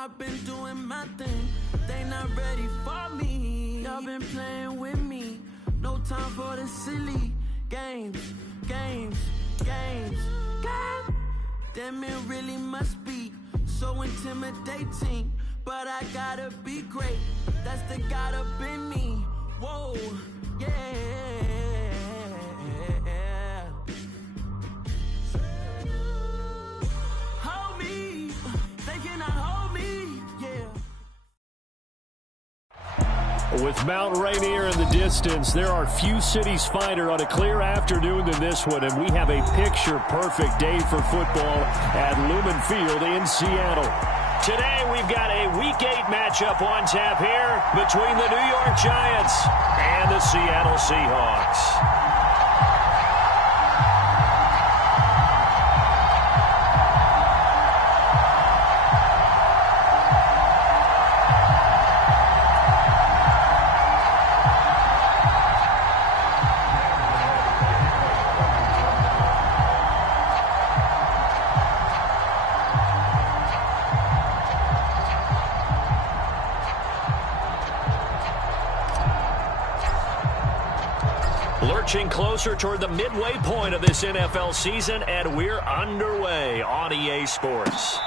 I've been doing my thing, they not ready for me. Y'all been playing with me, no time for the silly games. Damn, it really must be so intimidating, but I gotta be great, that's the God up in me. Whoa, yeah. Hold me, they cannot hold me, yeah. With Mount Rainier in the distance, there are few cities finer on a clear afternoon than this one, and we have a picture-perfect day for football at Lumen Field in Seattle. Today, we've got a Week 8 matchup on tap here between the New York Giants and the Seattle Seahawks. Lurching closer toward the midway point of this NFL season, and we're underway on EA Sports.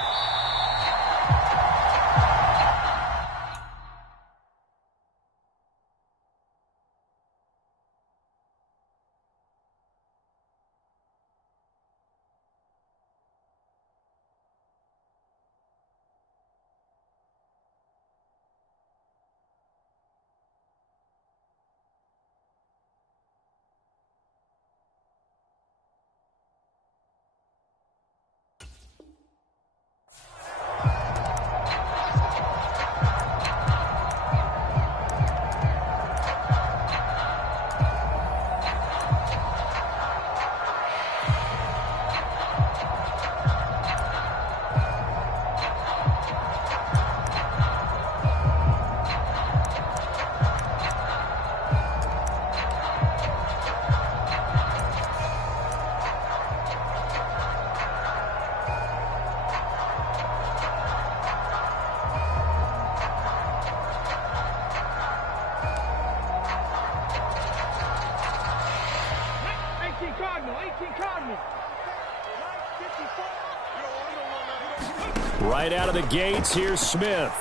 Right out of the gates, here's Smith.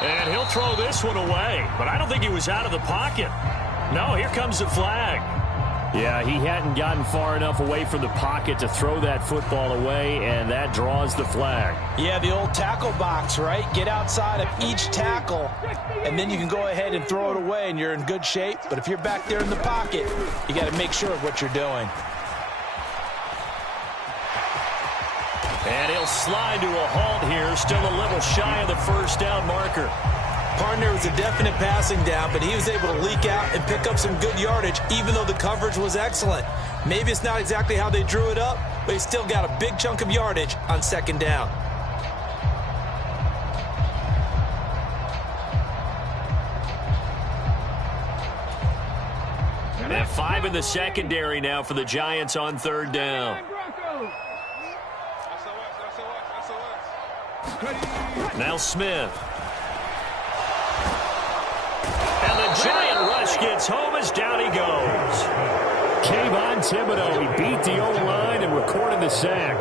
And he'll throw this one away, but I don't think he was out of the pocket. No, here comes the flag. Yeah, he hadn't gotten far enough away from the pocket to throw that football away, and that draws the flag. Yeah, the old tackle box, right? Get outside of each tackle, and then you can go ahead and throw it away, and you're in good shape. But if you're back there in the pocket, you got to make sure of what you're doing. And he'll slide to a halt here, still a little shy of the first down marker. Partner was a definite passing down, but he was able to leak out and pick up some good yardage, even though the coverage was excellent. Maybe it's not exactly how they drew it up, but he still got a big chunk of yardage on second down. And 5 in the secondary now for the Giants on third down. Now Smith. And the Giant rush gets home as down he goes. Kayvon Thibodeau, he beat the O-line and recorded the sack.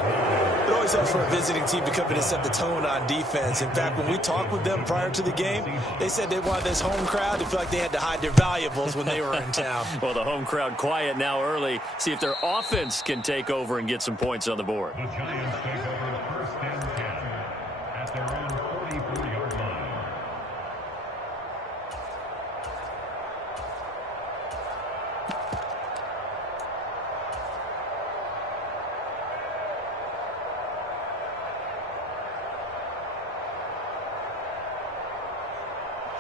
It always helps for a visiting team to come in and set the tone on defense. In fact, when we talked with them prior to the game, they said they wanted this home crowd to feel like they had to hide their valuables when they were in town. Well, the home crowd quiet now early. See if their offense can take over and get some points on the board. The Giants take over the first and 10 at their own 44-yard line.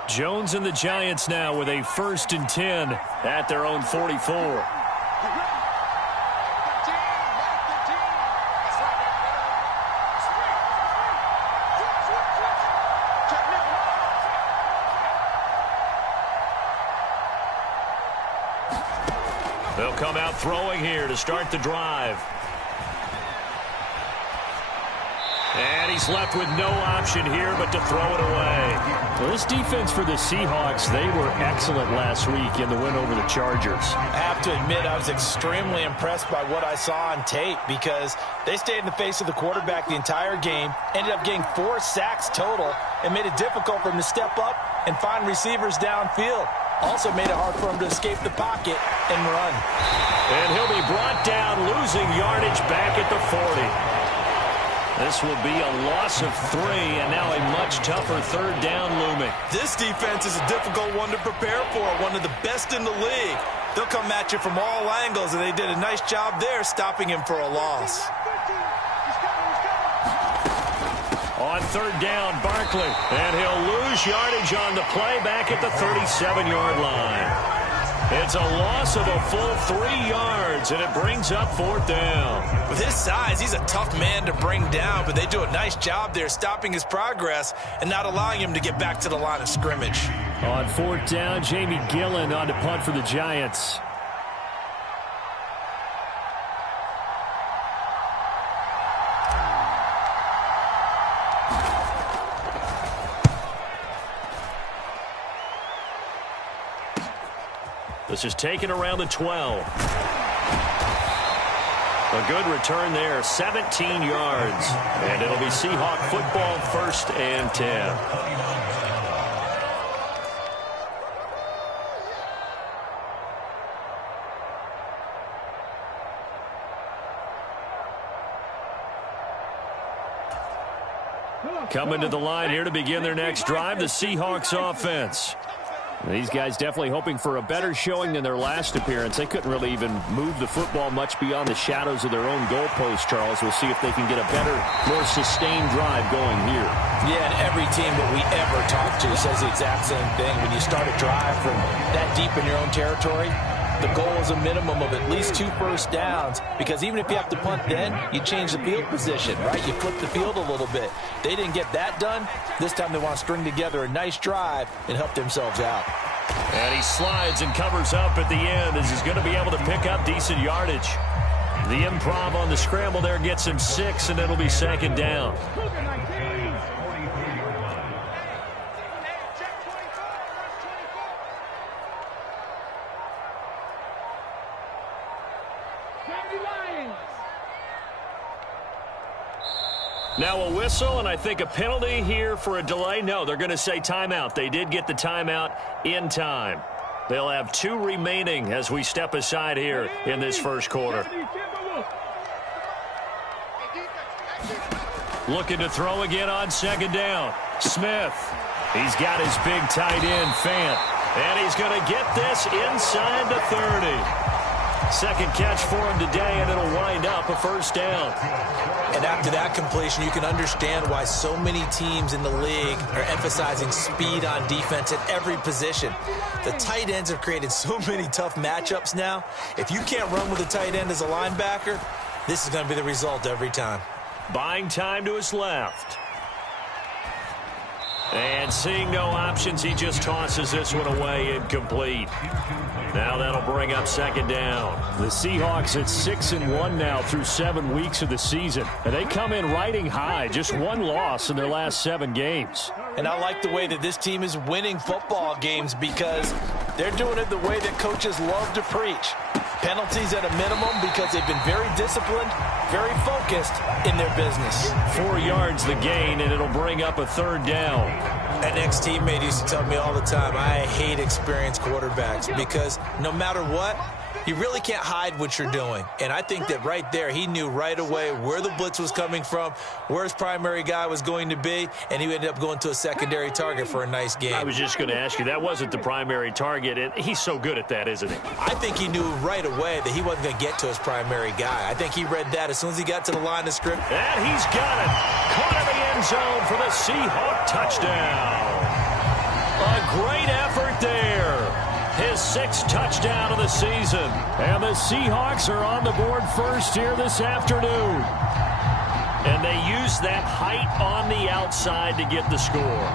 Jones and the Giants now with a 1st and 10 at their own 44. They'll come out throwing here to start the drive. And he's left with no option here but to throw it away. Well, this defense for the Seahawks, they were excellent last week in the win over the Chargers. I have to admit, I was extremely impressed by what I saw on tape because they stayed in the face of the quarterback the entire game, ended up getting 4 sacks total, and made it difficult for him to step up and find receivers downfield. Also made it hard for him to escape the pocket and run. And he'll be brought down, losing yardage back at the 40. This will be a loss of 3, and now a much tougher third down looming. This defense is a difficult one to prepare for, one of the best in the league. They'll come at you from all angles, and they did a nice job there stopping him for a loss. On third down, Barkley, and he'll lose yardage on the play back at the 37-yard line. It's a loss of a full 3 yards, and it brings up 4th down. With his size, he's a tough man to bring down, but they do a nice job there stopping his progress and not allowing him to get back to the line of scrimmage. On 4th down, Jamie Gillen on to punt for the Giants. This is taken around the 12. A good return there, 17 yards. And it'll be Seahawk football, 1st and 10. Coming to the line here to begin their next drive, the Seahawks offense. These guys definitely hoping for a better showing than their last appearance. They couldn't really even move the football much beyond the shadows of their own goalpost, Charles. We'll see if they can get a better, more sustained drive going here. Yeah, and every team that we ever talk to says the exact same thing. When you start a drive from that deep in your own territory, the goal is a minimum of at least 2 first downs, because even if you have to punt then, you change the field position, right? You flip the field a little bit. They didn't get that done. This time they want to string together a nice drive and help themselves out. And he slides and covers up at the end as he's going to be able to pick up decent yardage. The improv on the scramble there gets him 6, and it'll be 2nd down. Now a whistle, and I think a penalty here for a delay. No, they're going to say timeout. They did get the timeout in time. They'll have 2 remaining as we step aside here in this first quarter. Looking to throw again on 2nd down. Smith. He's got his big tight end, Fant. And he's going to get this inside the 30. Second catch for him today, and it'll wind up a 1st down. And after that completion, you can understand why so many teams in the league are emphasizing speed on defense at every position. The tight ends have created so many tough matchups now. If you can't run with a tight end as a linebacker, this is going to be the result every time. Buying time to his left. And seeing no options, he just tosses this one away, incomplete. Now that'll bring up 2nd down. The Seahawks at 6-1 now through 7 weeks of the season. And they come in riding high, just 1 loss in their last 7 games. And I like the way that this team is winning football games because they're doing it the way that coaches love to preach. Penalties at a minimum because they've been very disciplined, very focused in their business. 4 yards the gain, and it'll bring up a 3rd down. An ex-teammate used to tell me all the time, I hate experienced quarterbacks because no matter what, you really can't hide what you're doing. And I think that right there, he knew right away where the blitz was coming from, where his primary guy was going to be, and he ended up going to a secondary target for a nice game. I was just going to ask you, that wasn't the primary target, and he's so good at that, isn't he? I think he knew right away that he wasn't going to get to his primary guy. I think he read that as soon as he got to the line of scrimmage. And he's got it. Caught in the end zone for the Seahawk touchdown. A great effort there. His 6th touchdown of the season. And the Seahawks are on the board first here this afternoon. And they use that height on the outside to get the score.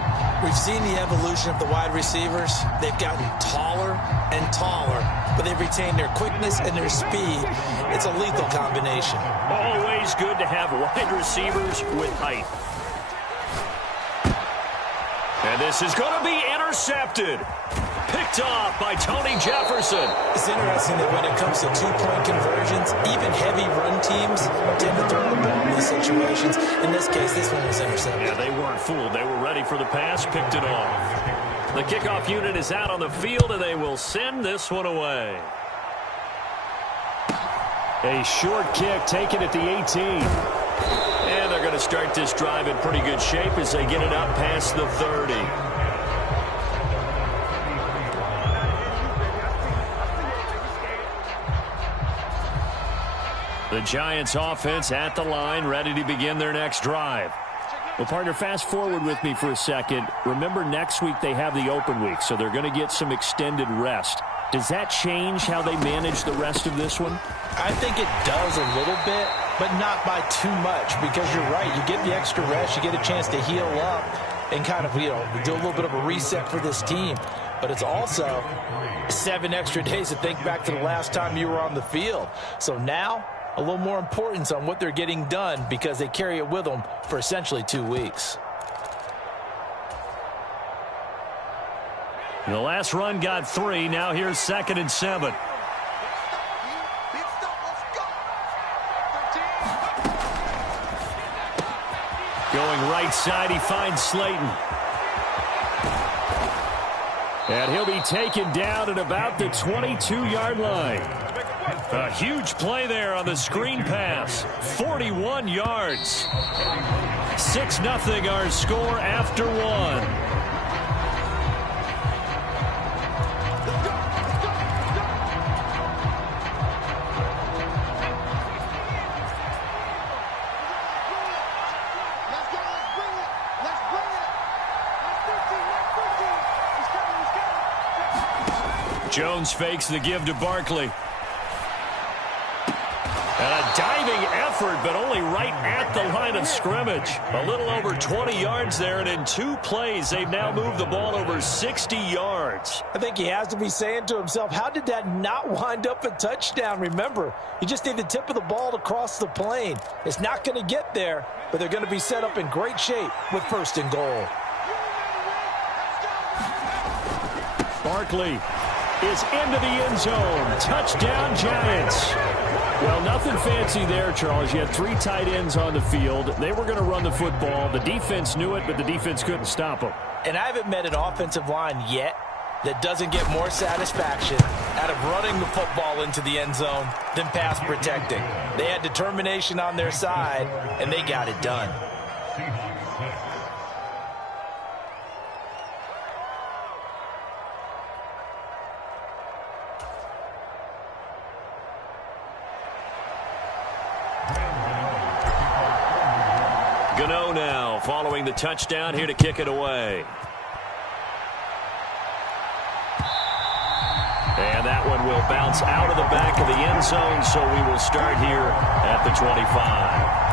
We've seen the evolution of the wide receivers. They've gotten taller and taller, but they've retained their quickness and their speed. It's a lethal combination. Always good to have wide receivers with height. And this is going to be intercepted. Picked off by Tony Jefferson. It's interesting that when it comes to two-point conversions, even heavy run teams tend to throw the ball in these situations. In this case, this one was intercepted. Yeah, they weren't fooled. They were ready for the pass, picked it off. The kickoff unit is out on the field, and they will send this one away. A short kick taken at the 18. And they're going to start this drive in pretty good shape as they get it up past the 30. The Giants offense at the line, ready to begin their next drive. Well, partner, fast forward with me for a second. Remember, next week they have the open week, so they're going to get some extended rest. Does that change how they manage the rest of this one? I think it does a little bit, but not by too much, because you're right. You get the extra rest, you get a chance to heal up and kind of, do a little bit of a reset for this team. But it's also 7 extra days to think back to the last time you were on the field. So now, a little more importance on what they're getting done because they carry it with them for essentially 2 weeks. The last run got 3. Now here's 2nd and 7. Going right side, he finds Slayton. And he'll be taken down at about the 22-yard line. A huge play there on the screen pass. 41 yards. 6-0 our score after 1. Jones fakes the give to Barkley. And a diving effort, but only right at the line of scrimmage. A little over 20 yards there, and in 2 plays, they've now moved the ball over 60 yards. I think he has to be saying to himself, how did that not wind up a touchdown? Remember, you just need the tip of the ball to cross the plane. It's not going to get there, but they're going to be set up in great shape with 1st and goal. Barkley is into the end zone. Touchdown, Giants. Well, nothing fancy there, Charles. You had 3 tight ends on the field. They were going to run the football. The defense knew it, but the defense couldn't stop them. And I haven't met an offensive line yet that doesn't get more satisfaction out of running the football into the end zone than pass protecting. They had determination on their side, and they got it done. Gano now following the touchdown, here to kick it away. And that one will bounce out of the back of the end zone, so we will start here at the 25.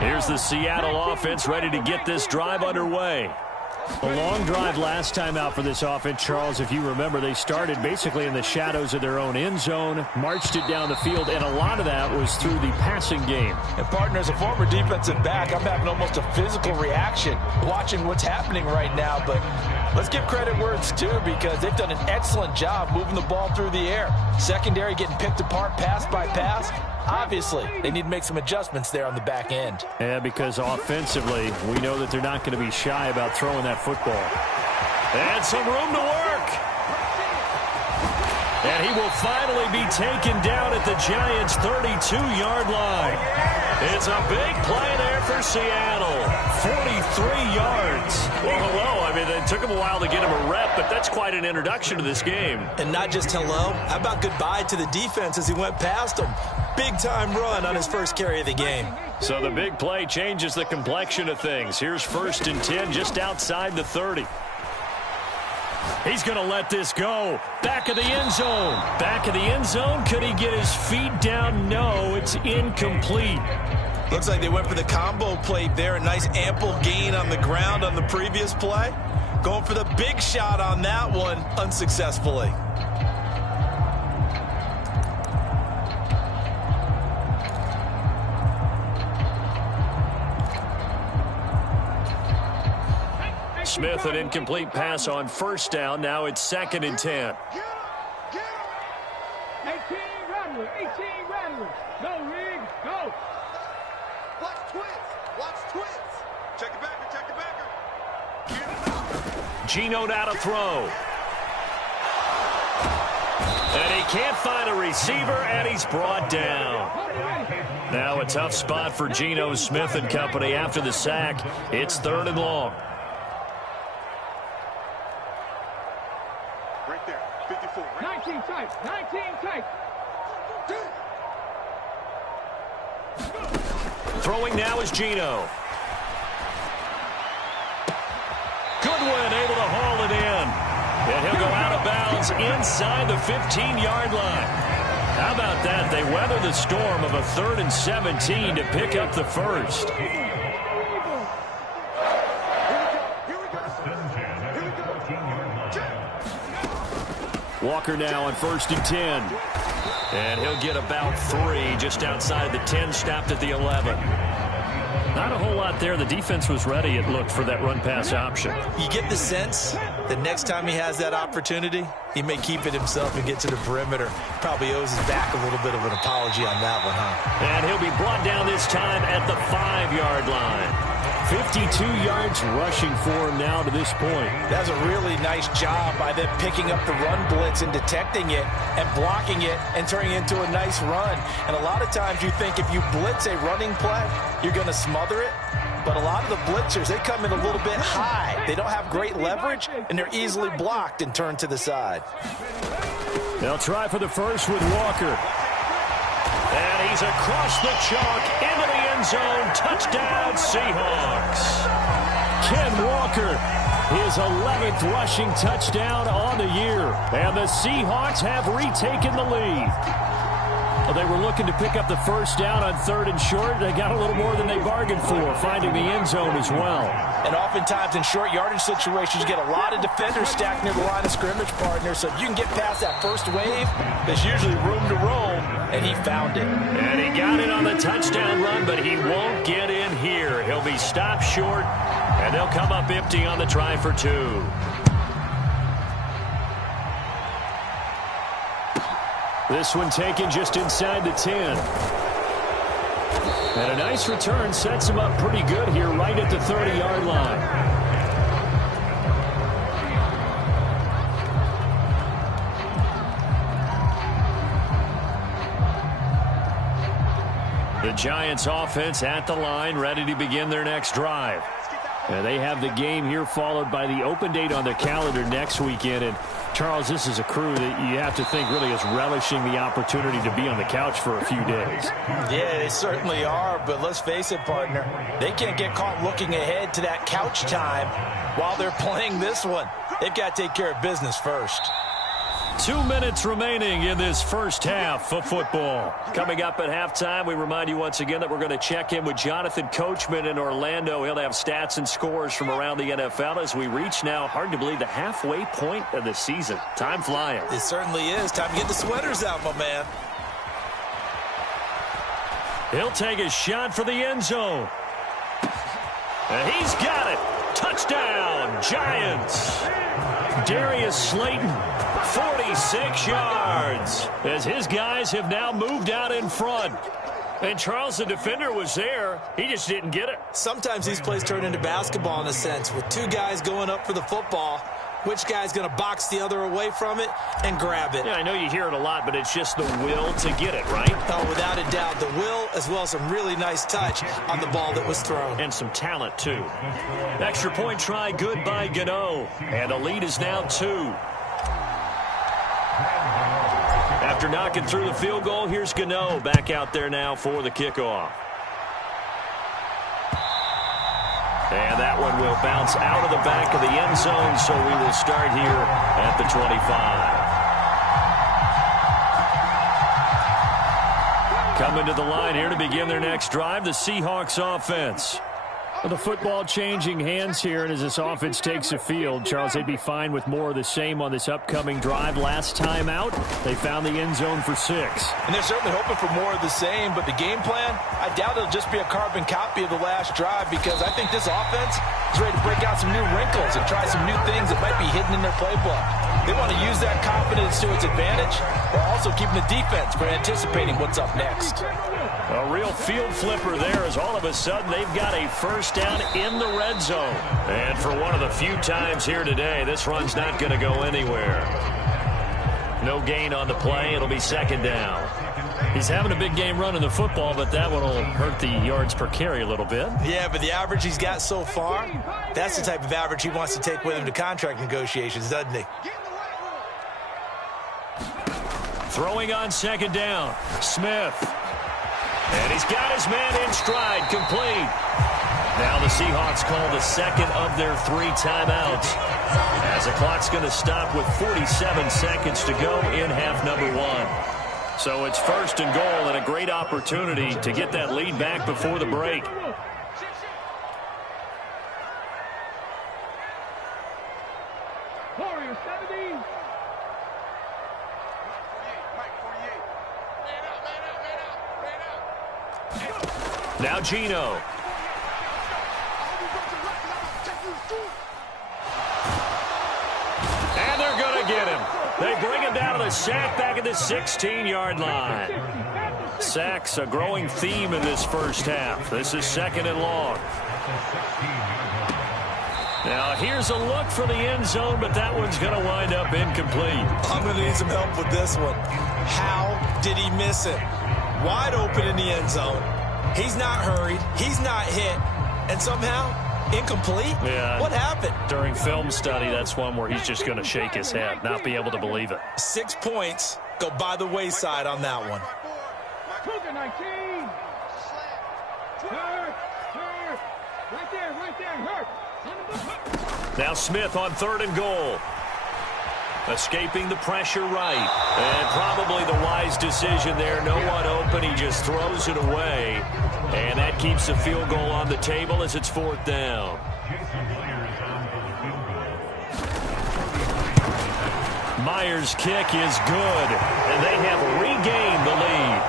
Here's the Seattle offense ready to get this drive underway. A long drive last time out for this offense, Charles. If you remember, they started basically in the shadows of their own end zone, marched it down the field, and a lot of that was through the passing game. And, partner, as a former defensive back, I'm having almost a physical reaction watching what's happening right now. But let's give credit where it's due, because they've done an excellent job moving the ball through the air. Secondary getting picked apart pass by pass. Obviously, they need to make some adjustments there on the back end. Yeah, because offensively, we know that they're not going to be shy about throwing that football. And some room to work. And he will finally be taken down at the Giants' 32-yard line. It's a big play there for Seattle. 43 yards. Well, hello. I mean, it took him a while to get him a rep, but that's quite an introduction to this game. And not just hello. How about goodbye to the defense as he went past him? Big-time run on his first carry of the game. So the big play changes the complexion of things. Here's 1st and 10 just outside the 30. He's going to let this go. Back of the end zone. Back of the end zone. Could he get his feet down? No, it's incomplete. Looks like they went for the combo play there. A nice ample gain on the ground on the previous play. Going for the big shot on that one unsuccessfully. Smith, an incomplete pass on 1st down. Now it's 2nd and 10. 18 rattlers, 18 rattlers. Go, Rig, go. Watch twins, watch twins. Check it backer. Geno now to throw. And he can't find a receiver, and he's brought down. Now a tough spot for Geno Smith and company after the sack. It's 3rd and long. Right there, 54. Right? 19 tight, 19 tight. Throwing now is Geno. Goodwin able to haul it in. And he'll go out of bounds inside the 15-yard line. How about that? They weather the storm of a 3rd and 17 to pick up the first. Walker now on 1st and 10. And he'll get about 3 just outside the 10, stopped at the 11. Not a whole lot there. The defense was ready, it looked, for that run-pass option. You get the sense that next time he has that opportunity, he may keep it himself and get to the perimeter. Probably owes his back a little bit of an apology on that one, huh? And he'll be brought down this time at the 5-yard line. 52 yards rushing for him now to this point. That's a really nice job by them picking up the run blitz and detecting it and blocking it and turning it into a nice run. And a lot of times you think if you blitz a running play, you're going to smother it. But a lot of the blitzers, they come in a little bit high. They don't have great leverage, and they're easily blocked and turned to the side. They'll try for the first with Walker. And he's across the chalk into the end zone. Touchdown, Seahawks. Ken Walker, his 11th rushing touchdown on the year. And the Seahawks have retaken the lead. Well, they were looking to pick up the first down on 3rd and short. They got a little more than they bargained for, finding the end zone as well. And oftentimes in short yardage situations, you get a lot of defenders stacked near the line of scrimmage, partner. So if you can get past that first wave, there's usually room to roam, and he found it. And he got it on the touchdown run, but he won't get in here. He'll be stopped short, and they'll come up empty on the try for 2. This one taken just inside the 10. And a nice return sets him up pretty good here right at the 30-yard line. The Giants offense at the line, ready to begin their next drive. And they have the game here followed by the open date on their calendar next weekend. And Charles, this is a crew that you have to think really is relishing the opportunity to be on the couch for a few days. Yeah, they certainly are, but let's face it, partner. They can't get caught looking ahead to that couch time while they're playing this one. They've got to take care of business first. 2 minutes remaining in this first half of football. Coming up at halftime, we remind you once again that we're going to check in with Jonathan Coachman in Orlando. He'll have stats and scores from around the NFL as we reach now, hard to believe, the halfway point of the season. Time flying. It certainly is. Time to get the sweaters out, my man. He'll take a shot for the end zone. And he's got it. Touchdown, Giants. Darius Slayton, 46 yards, as his guys have now moved out in front. And Charles, the defender, was there. He just didn't get it. Sometimes these plays turn into basketball in a sense. With 2 guys going up for the football, which guy's going to box the other away from it and grab it. Yeah, I know you hear it a lot, but it's just the will to get it, right? Oh, without a doubt, the will as well as some really nice touch on the ball that was thrown. And some talent, too. Extra point try, good by Gano. And the lead is now 2. After knocking through the field goal, here's Gano back out there now for the kickoff. And that one will bounce out of the back of the end zone, so we will start here at the 25. Coming to the line here to begin their next drive, the Seahawks offense. Well, the football changing hands here, and as this offense takes the field, Charles, they'd be fine with more of the same on this upcoming drive. Last time out, they found the end zone for 6. And they're certainly hoping for more of the same, but the game plan, I doubt it'll just be a carbon copy of the last drive, because I think this offense is ready to break out some new wrinkles and try some new things that might be hidden in their playbook. They want to use that confidence to its advantage, while also keeping the defense for anticipating what's up next. A real field flipper there, as all of a sudden they've got a first down in the red zone. And for one of the few times here today, this run's not going to go anywhere. No gain on the play. It'll be second down. He's having a big game running the football, but that one will hurt the yards per carry a little bit. Yeah, but the average he's got so far, that's the type of average he wants to take with him to contract negotiations, doesn't he? Throwing on second down, Smith. And he's got his man in stride, complete. Now the Seahawks call the second of their 3 timeouts, as the clock's going to stop with 47 seconds to go in half number 1. So it's first and goal, and a great opportunity to get that lead back before the break. Warriors 70. Now Gino. And they're going to get him. They bring him down to the sack back at the 16-yard line. Sacks a growing theme in this first half. This is second and long. Now here's a look for the end zone, but that one's going to wind up incomplete. I'm going to need some help with this one. How did he miss it? Wide open in the end zone. He's not hurried. He's not hit. And somehow, incomplete? Yeah. What happened? During film study, that's one where he's just going to shake his head, not be able to believe it. 6 points go by the wayside on that one. Cougar 19. Hurt. Right there, hurt. Now Smith on third and goal. Escaping the pressure right. And probably the wise decision there. No one open. He just throws it away. And that keeps the field goal on the table as it's fourth down. Myers' kick is good. And they have regained the lead.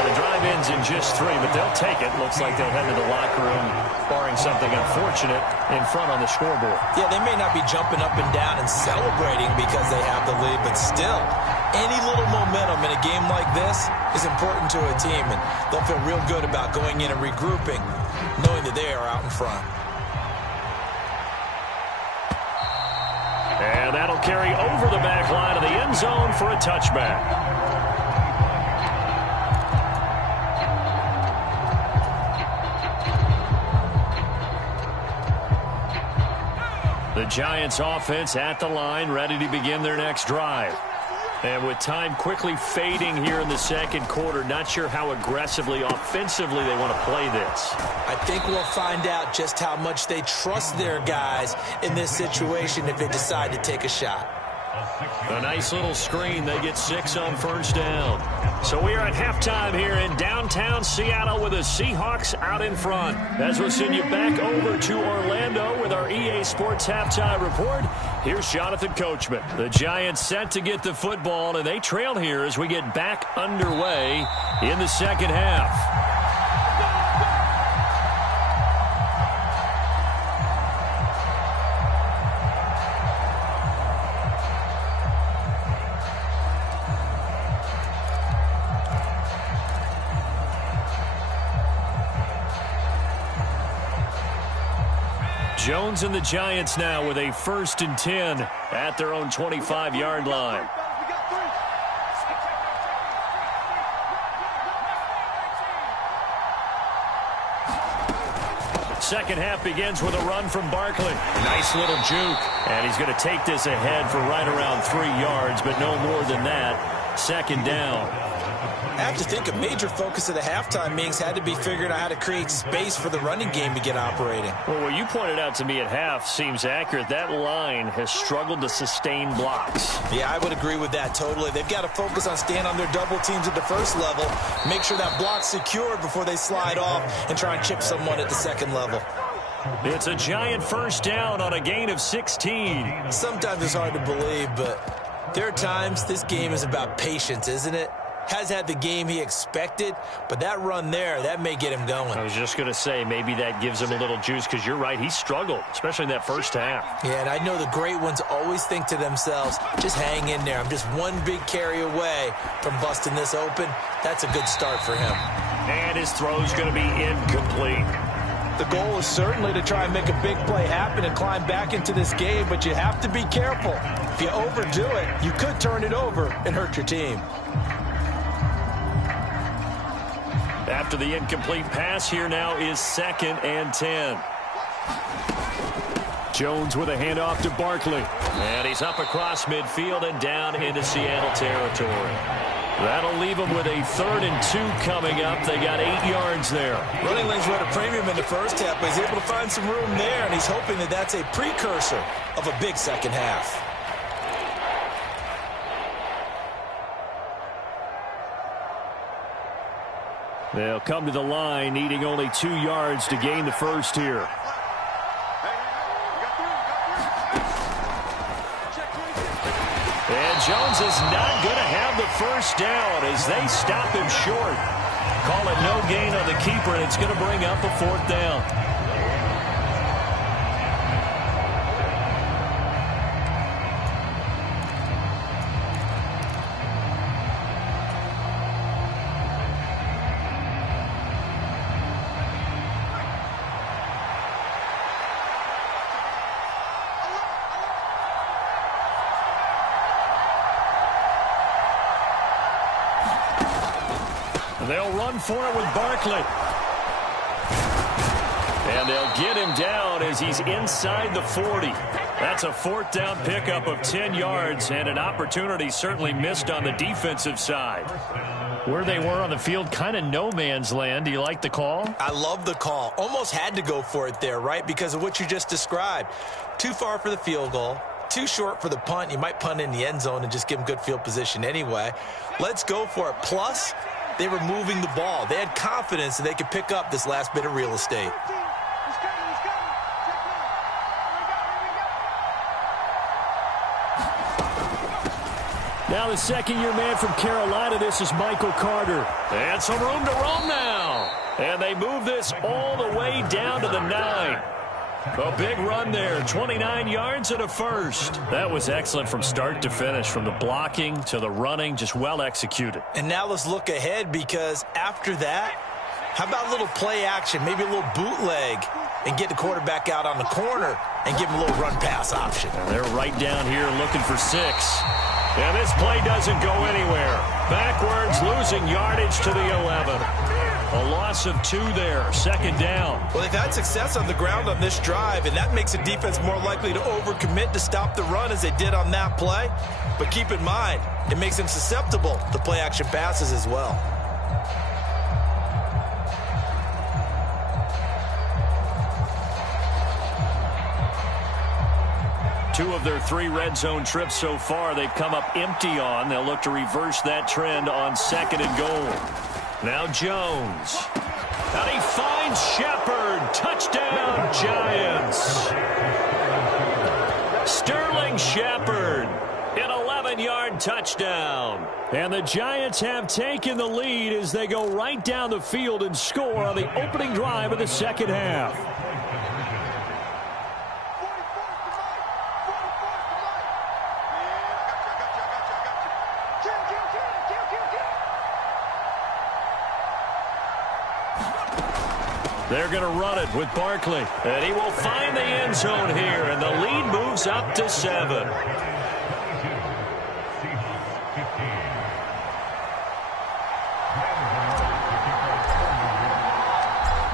The drive ends in just 3, but they'll take it. Looks like they'll head to the locker room, barring something unfortunate, in front on the scoreboard. Yeah, they may not be jumping up and down and celebrating because they have the lead, but still, any little momentum in a game like this is important to a team, and they'll feel real good about going in and regrouping, knowing that they are out in front. And that'll carry over the back line of the end zone for a touchback. The Giants offense at the line, ready to begin their next drive. And with time quickly fading here in the second quarter, not sure how aggressively, offensively they want to play this. I think we'll find out just how much they trust their guys in this situation if they decide to take a shot. A nice little screen. They get 6 on first down. So we are at halftime here in downtown Seattle with the Seahawks out in front. As we'll send you back over to Orlando with our EA Sports Halftime Report, here's Jonathan Coachman. The Giants set to get the football, and they trail here as we get back underway in the second half. Jones and the Giants now with a 1st and 10 at their own 25-yard line. Second half begins with a run from Barkley. Nice little juke. And he's going to take this ahead for right around 3 yards, but no more than that. Second down. I have to think a major focus of the halftime meetings had to be figuring out how to create space for the running game to get operating. Well, what you pointed out to me at half seems accurate. That line has struggled to sustain blocks. Yeah, I would agree with that totally. They've got to focus on staying on their double teams at the first level, make sure that block's secured before they slide off and try and chip someone at the second level. It's a Giant first down on a gain of 16. Sometimes it's hard to believe, but there are times this game is about patience, isn't it? Has had the game he expected, but that run there, that may get him going. I was just going to say, maybe that gives him a little juice, because you're right, he struggled, especially in that first half. Yeah, and I know the great ones always think to themselves, just hang in there. I'm just one big carry away from busting this open. That's a good start for him. And his throw's going to be incomplete. The goal is certainly to try and make a big play happen and climb back into this game, but you have to be careful. If you overdo it, you could turn it over and hurt your team. After the incomplete pass, here now is 2nd and 10. Jones with a handoff to Barkley. And he's up across midfield and down into Seattle territory. That'll leave them with a 3rd and 2 coming up. They got 8 yards there. Running lanes were at a premium in the first half, but he's able to find some room there, and he's hoping that that's a precursor of a big second half. They'll come to the line, needing only 2 yards to gain the first here. And Jones is not going to have the first down as they stop him short. Call it no gain on the keeper, and it's going to bring up a 4th down. They'll run for it with Barkley. And they'll get him down as he's inside the 40. That's a 4th down pickup of 10 yards and an opportunity certainly missed on the defensive side. Where they were on the field, kind of no man's land. Do you like the call? I love the call. Almost had to go for it there, right? Because of what you just described. Too far for the field goal. Too short for the punt. You might punt in the end zone and just give them good field position anyway. Let's go for it. Plus, they were moving the ball. They had confidence that they could pick up this last bit of real estate. Now the second-year man from Carolina, this is Michael Carter. And some room to roam now. And they move this all the way down to the 9. A big run there, 29 yards and a first. That was excellent from start to finish, from the blocking to the running, just well executed. And now let's look ahead, because after that, how about a little play action, maybe a little bootleg, and get the quarterback out on the corner and give him a little run-pass option. And they're right down here looking for 6. And this play doesn't go anywhere. Backwards, losing yardage to the 11. A loss of 2 there, 2nd down. Well, they've had success on the ground on this drive, and that makes a defense more likely to overcommit to stop the run as they did on that play. But keep in mind, it makes them susceptible to play-action passes as well. Two of their 3 red zone trips so far, they've come up empty on. They'll look to reverse that trend on 2nd and goal. Now Jones. And he finds Shepard. Touchdown, Giants. Sterling Shepard. An 11-yard touchdown. And the Giants have taken the lead as they go right down the field and score on the opening drive of the second half. They're going to run it with Barkley. And he will find the end zone here, and the lead moves up to 7.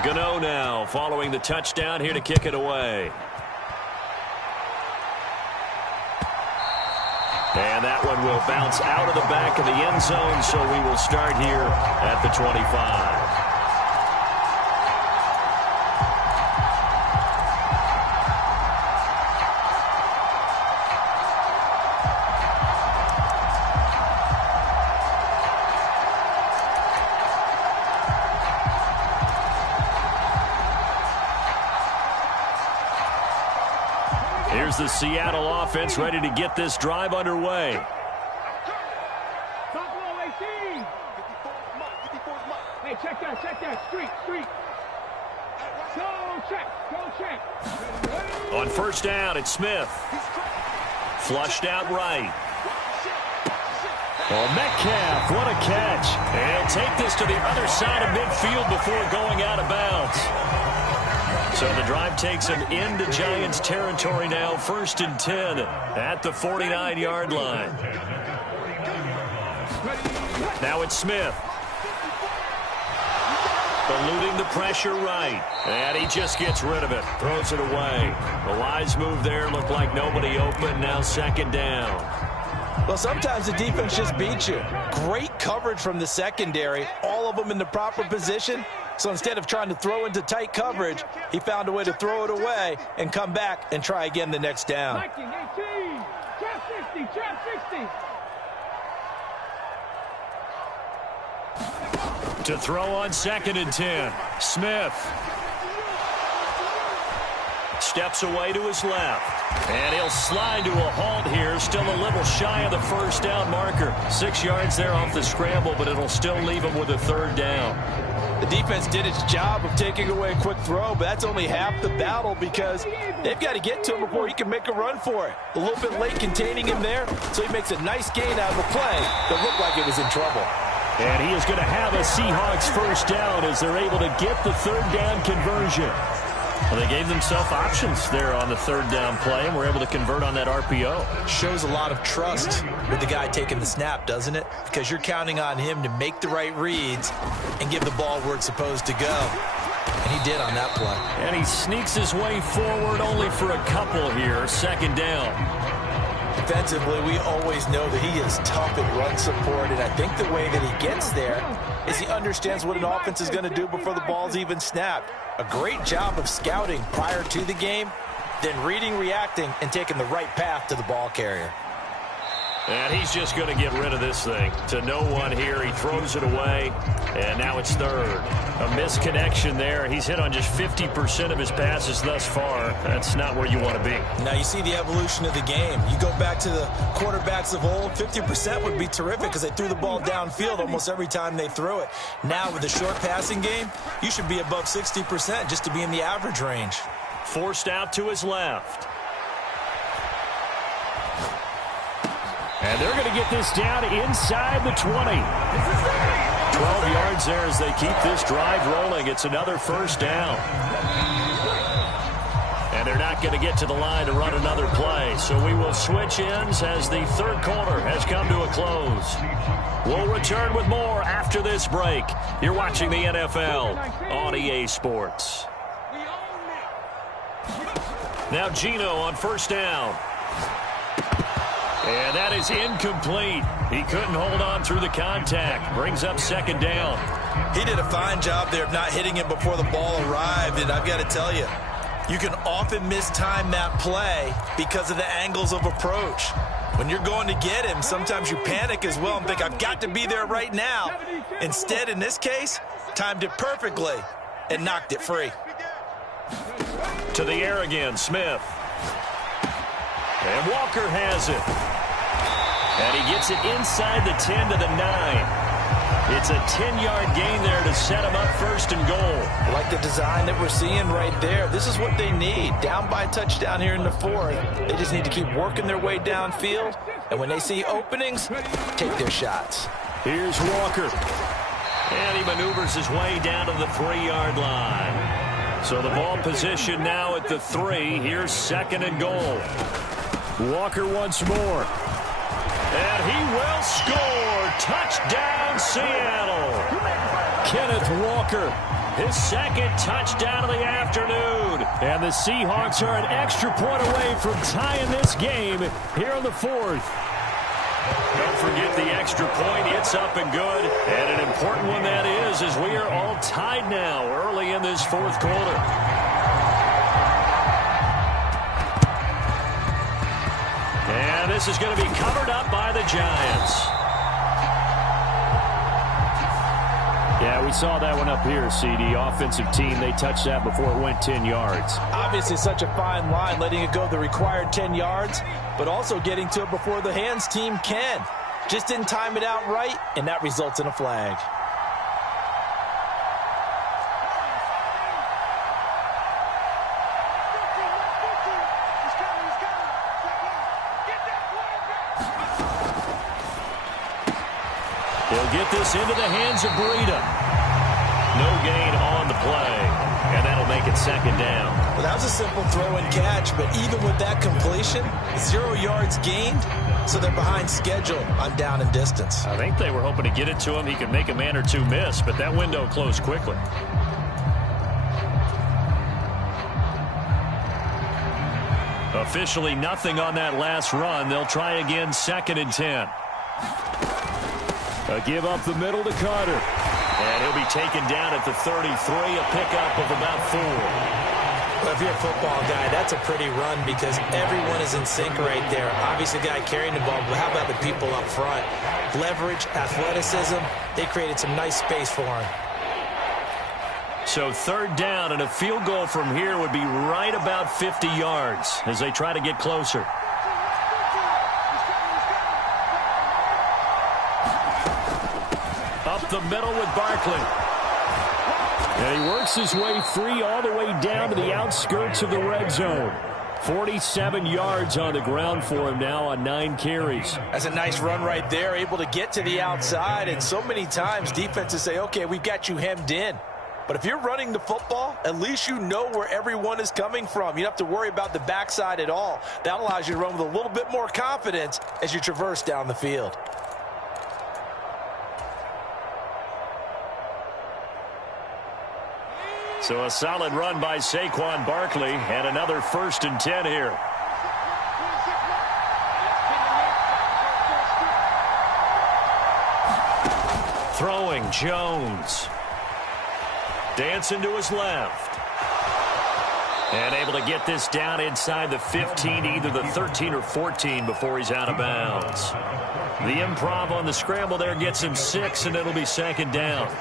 Gano now following the touchdown here to kick it away. And that one will bounce out of the back of the end zone, so we will start here at the 25. Here's the Seattle offense ready to get this drive underway. Hey, check that. Street. Go check. On first down, it's Smith. Flushed out right. Oh, Metcalf, what a catch. And he'll take this to the other side of midfield before going out of bounds. So the drive takes him into Giants territory now, 1st and 10 at the 49-yard line. Now it's Smith. Eluding the pressure right. And he just gets rid of it. Throws it away. The wise move there. Looked like nobody open. Now 2nd down. Well, sometimes the defense just beats you. Great coverage from the secondary. All of them in the proper position. So instead of trying to throw into tight coverage, he found a way to throw it away and come back and try again the next down. 18, trap 60. To throw on 2nd and 10. Smith steps away to his left. And he'll slide to a halt here. Still a little shy of the 1st down marker. 6 yards there off the scramble, but it'll still leave him with a 3rd down. The defense did its job of taking away a quick throw, but that's only half the battle because they've got to get to him before he can make a run for it. A little bit late containing him there, so he makes a nice gain out of the play that looked like it was in trouble. And he is going to have a Seahawks 1st down as they're able to get the 3rd down conversion. Well, they gave themselves options there on the 3rd down play and were able to convert on that RPO. Shows a lot of trust with the guy taking the snap, doesn't it? Because you're counting on him to make the right reads and give the ball where it's supposed to go. And he did on that play. And he sneaks his way forward only for a couple here. 2nd down. Defensively, we always know that he is tough at run support, and I think the way that he gets there is he understands what an offense is going to do before the ball's even snapped. A great job of scouting prior to the game, then reading, reacting, and taking the right path to the ball carrier. And he's just going to get rid of this thing. To no one here. He throws it away, and now it's 3rd. A misconnection there. He's hit on just 50% of his passes thus far. That's not where you want to be. Now you see the evolution of the game. You go back to the quarterbacks of old, 50% would be terrific because they threw the ball downfield almost every time they threw it. Now with the short passing game, you should be above 60% just to be in the average range. Forced out to his left. And they're going to get this down inside the 20. 12 yards there as they keep this drive rolling. It's another 1st down. And they're not going to get to the line to run another play. So we will switch ends as the 3rd quarter has come to a close. We'll return with more after this break. You're watching the NFL on EA Sports. Now Geno on 1st down. And that is incomplete. He couldn't hold on through the contact. Brings up 2nd down. He did a fine job there of not hitting him before the ball arrived. And I've got to tell you, you can often mistime that play because of the angles of approach. When you're going to get him, sometimes you panic as well and think, I've got to be there right now. Instead, in this case, timed it perfectly and knocked it free. To the air again, Smith. And Walker has it. And he gets it inside the 10 to the 9. It's a 10-yard gain there to set him up 1st and goal. Like the design that we're seeing right there. This is what they need. Down by a touchdown here in the 4th. They just need to keep working their way downfield. And when they see openings, take their shots. Here's Walker. And he maneuvers his way down to the 3-yard line. So the ball position now at the 3. Here's 2nd and goal. Walker once more. And he will score. Touchdown, Seattle. Kenneth Walker, his 2nd touchdown of the afternoon. And the Seahawks are an extra point away from tying this game here in the 4th. Don't forget the extra point. It's up and good. And an important one that is, as we are all tied now early in this 4th quarter. And this is going to be covered up by the Giants. Yeah, we saw that one up here, CD. Offensive team, they touched that before it went 10 yards. Obviously such a fine line, letting it go the required 10 yards, but also getting to it before the hands team can. Just didn't time it out right, and that results in a flag. He'll get this into the hands of Breida. No gain on the play, and that'll make it 2nd down. Well, that was a simple throw and catch, but even with that completion, 0 yards gained, so they're behind schedule on down and distance. I think they were hoping to get it to him. He could make a man or two miss, but that window closed quickly. Officially nothing on that last run. They'll try again, 2nd and 10. A give up the middle to Carter. And he'll be taken down at the 33, a pickup of about 4. Well, if you're a football guy, that's a pretty run because everyone is in sync right there. Obviously, the guy carrying the ball, but how about the people up front? Leverage, athleticism, they created some nice space for him. So 3rd down, and a field goal from here would be right about 50 yards as they try to get closer. Up the middle with Barkley. And he works his way free all the way down to the outskirts of the red zone. 47 yards on the ground for him now on 9 carries. That's a nice run right there, able to get to the outside. And so many times defenses say, okay, we've got you hemmed in. But if you're running the football, at least you know where everyone is coming from. You don't have to worry about the backside at all. That allows you to run with a little bit more confidence as you traverse down the field. So a solid run by Saquon Barkley, and another 1st and 10 here. Throwing, Jones. Dancing to his left. And able to get this down inside the 15, either the 13 or 14 before he's out of bounds. The improv on the scramble there gets him 6, and it'll be 2nd down.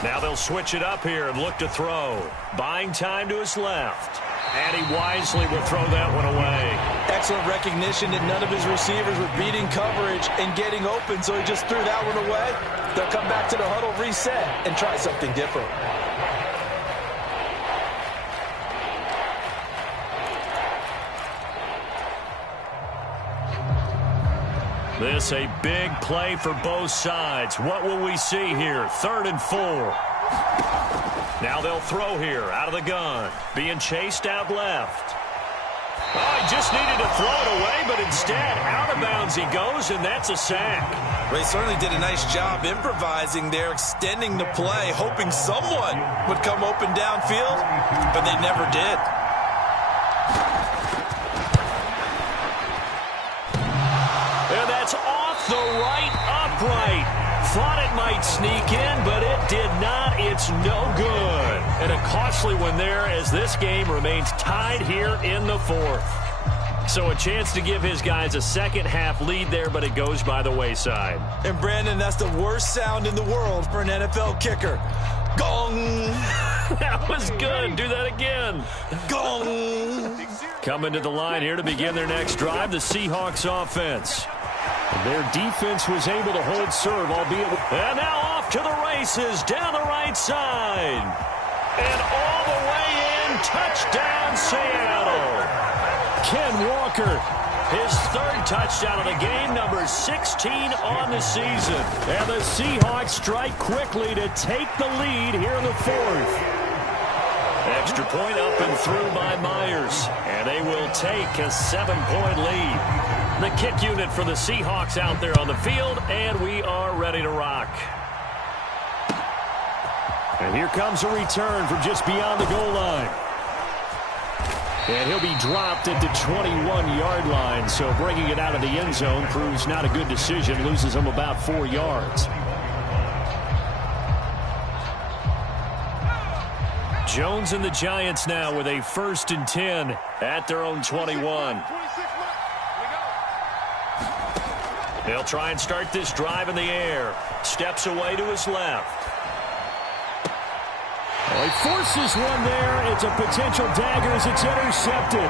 Now they'll switch it up here and look to throw. Buying time to his left. And he wisely will throw that one away. Excellent recognition that none of his receivers were beating coverage and getting open, so he just threw that one away. They'll come back to the huddle, reset, and try something different. This a big play for both sides. What will we see here? 3rd and 4. Now they'll throw here out of the gun. Being chased out left. Oh, he just needed to throw it away, but instead out of bounds he goes, and that's a sack. Well, he certainly did a nice job improvising there, extending the play, hoping someone would come open downfield, but they never did. And that's off the right upright. Thought it might sneak in, but it did not. It's no good. And a costly one there as this game remains tied here in the 4th. So a chance to give his guys a second-half lead there, but it goes by the wayside. And, Brandon, that's the worst sound in the world for an NFL kicker. Gong! That was good. Do that again. Gong! Coming to the line here to begin their next drive, the Seahawks offense. Their defense was able to hold serve, albeit. And now off to the races down the right side. And all the way in, touchdown Seattle. Ken Walker His third touchdown of the game, number 16 on the season. And the Seahawks strike quickly to take the lead here in the fourth. Extra point up and through by Myers. And they will take a 7-point lead. The kick unit for the Seahawks out there on the field, and we are ready to rock. And here comes a return from just beyond the goal line. And he'll be dropped at the 21-yard line, so bringing it out of the end zone proves not a good decision, loses him about 4 yards. Jones and the Giants now with a 1st and 10 at their own 21. They'll try and start this drive in the air. Steps away to his left. Well, he forces one there. It's a potential dagger as it's intercepted.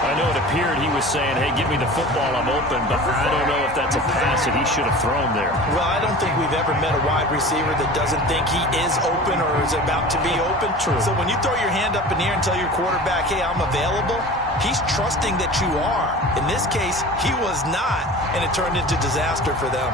I know it appeared he was saying, hey, give me the football, I'm open, but I don't know if that's a pass that he should have thrown there. Well, I don't think we've ever met a wide receiver that doesn't think he is open or is about to be open. True. So when you throw your hand up in the air and tell your quarterback, hey, I'm available, he's trusting that you are. In this case, he was not, and it turned into disaster for them.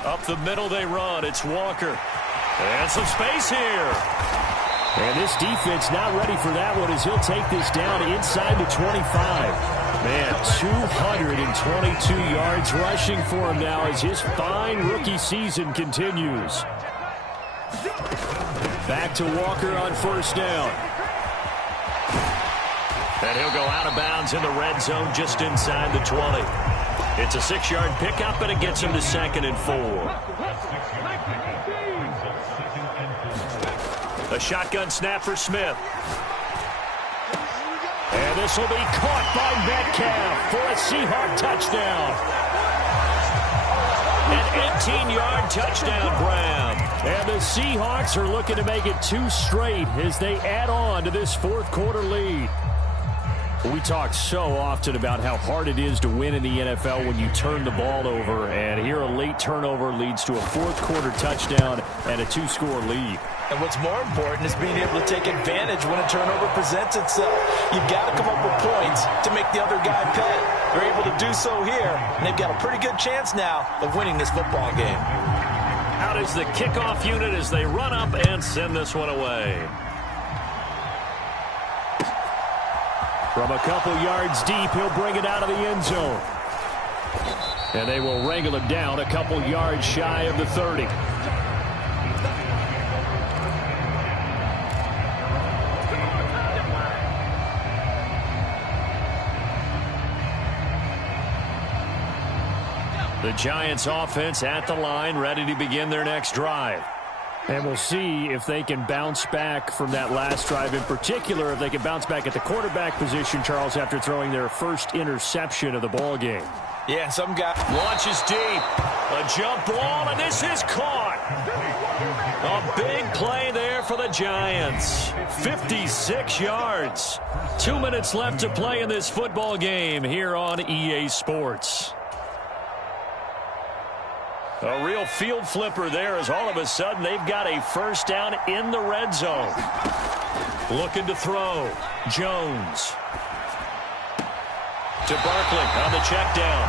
Up the middle they run. It's Walker. And some space here. And this defense not ready for that one as he'll take this down inside the 25. Man, 222 yards rushing for him now as his fine rookie season continues. Back to Walker on 1st down. And he'll go out of bounds in the red zone just inside the 20. It's a 6-yard pickup, and it gets him to 2nd and 4. A shotgun snap for Smith. And this will be caught by Metcalf for a Seahawk touchdown. An 18-yard touchdown grab. And the Seahawks are looking to make it 2 straight as they add on to this 4th quarter lead. We talk so often about how hard it is to win in the NFL when you turn the ball over, and here a late turnover leads to a 4th quarter touchdown and a 2-score lead. And what's more important is being able to take advantage when a turnover presents itself. You've got to come up with points to make the other guy pay. They're able to do so here, and they've got a pretty good chance now of winning this football game. Out is the kickoff unit as they run up and send this one away. From a couple yards deep, he'll bring it out of the end zone. And they will wrangle him down a couple yards shy of the 30. The Giants offense at the line, ready to begin their next drive. And we'll see if they can bounce back from that last drive, in particular if they can bounce back at the quarterback position, Charles, after throwing their first interception of the ball game. Yeah, and some guy launches deep. A jump ball, and this is caught. A big play there for the Giants. 56 yards. 2 minutes left to play in this football game here on EA Sports. A real field flipper there as all of a sudden they've got a 1st down in the red zone. Looking to throw. Jones. To Barkley on the check down.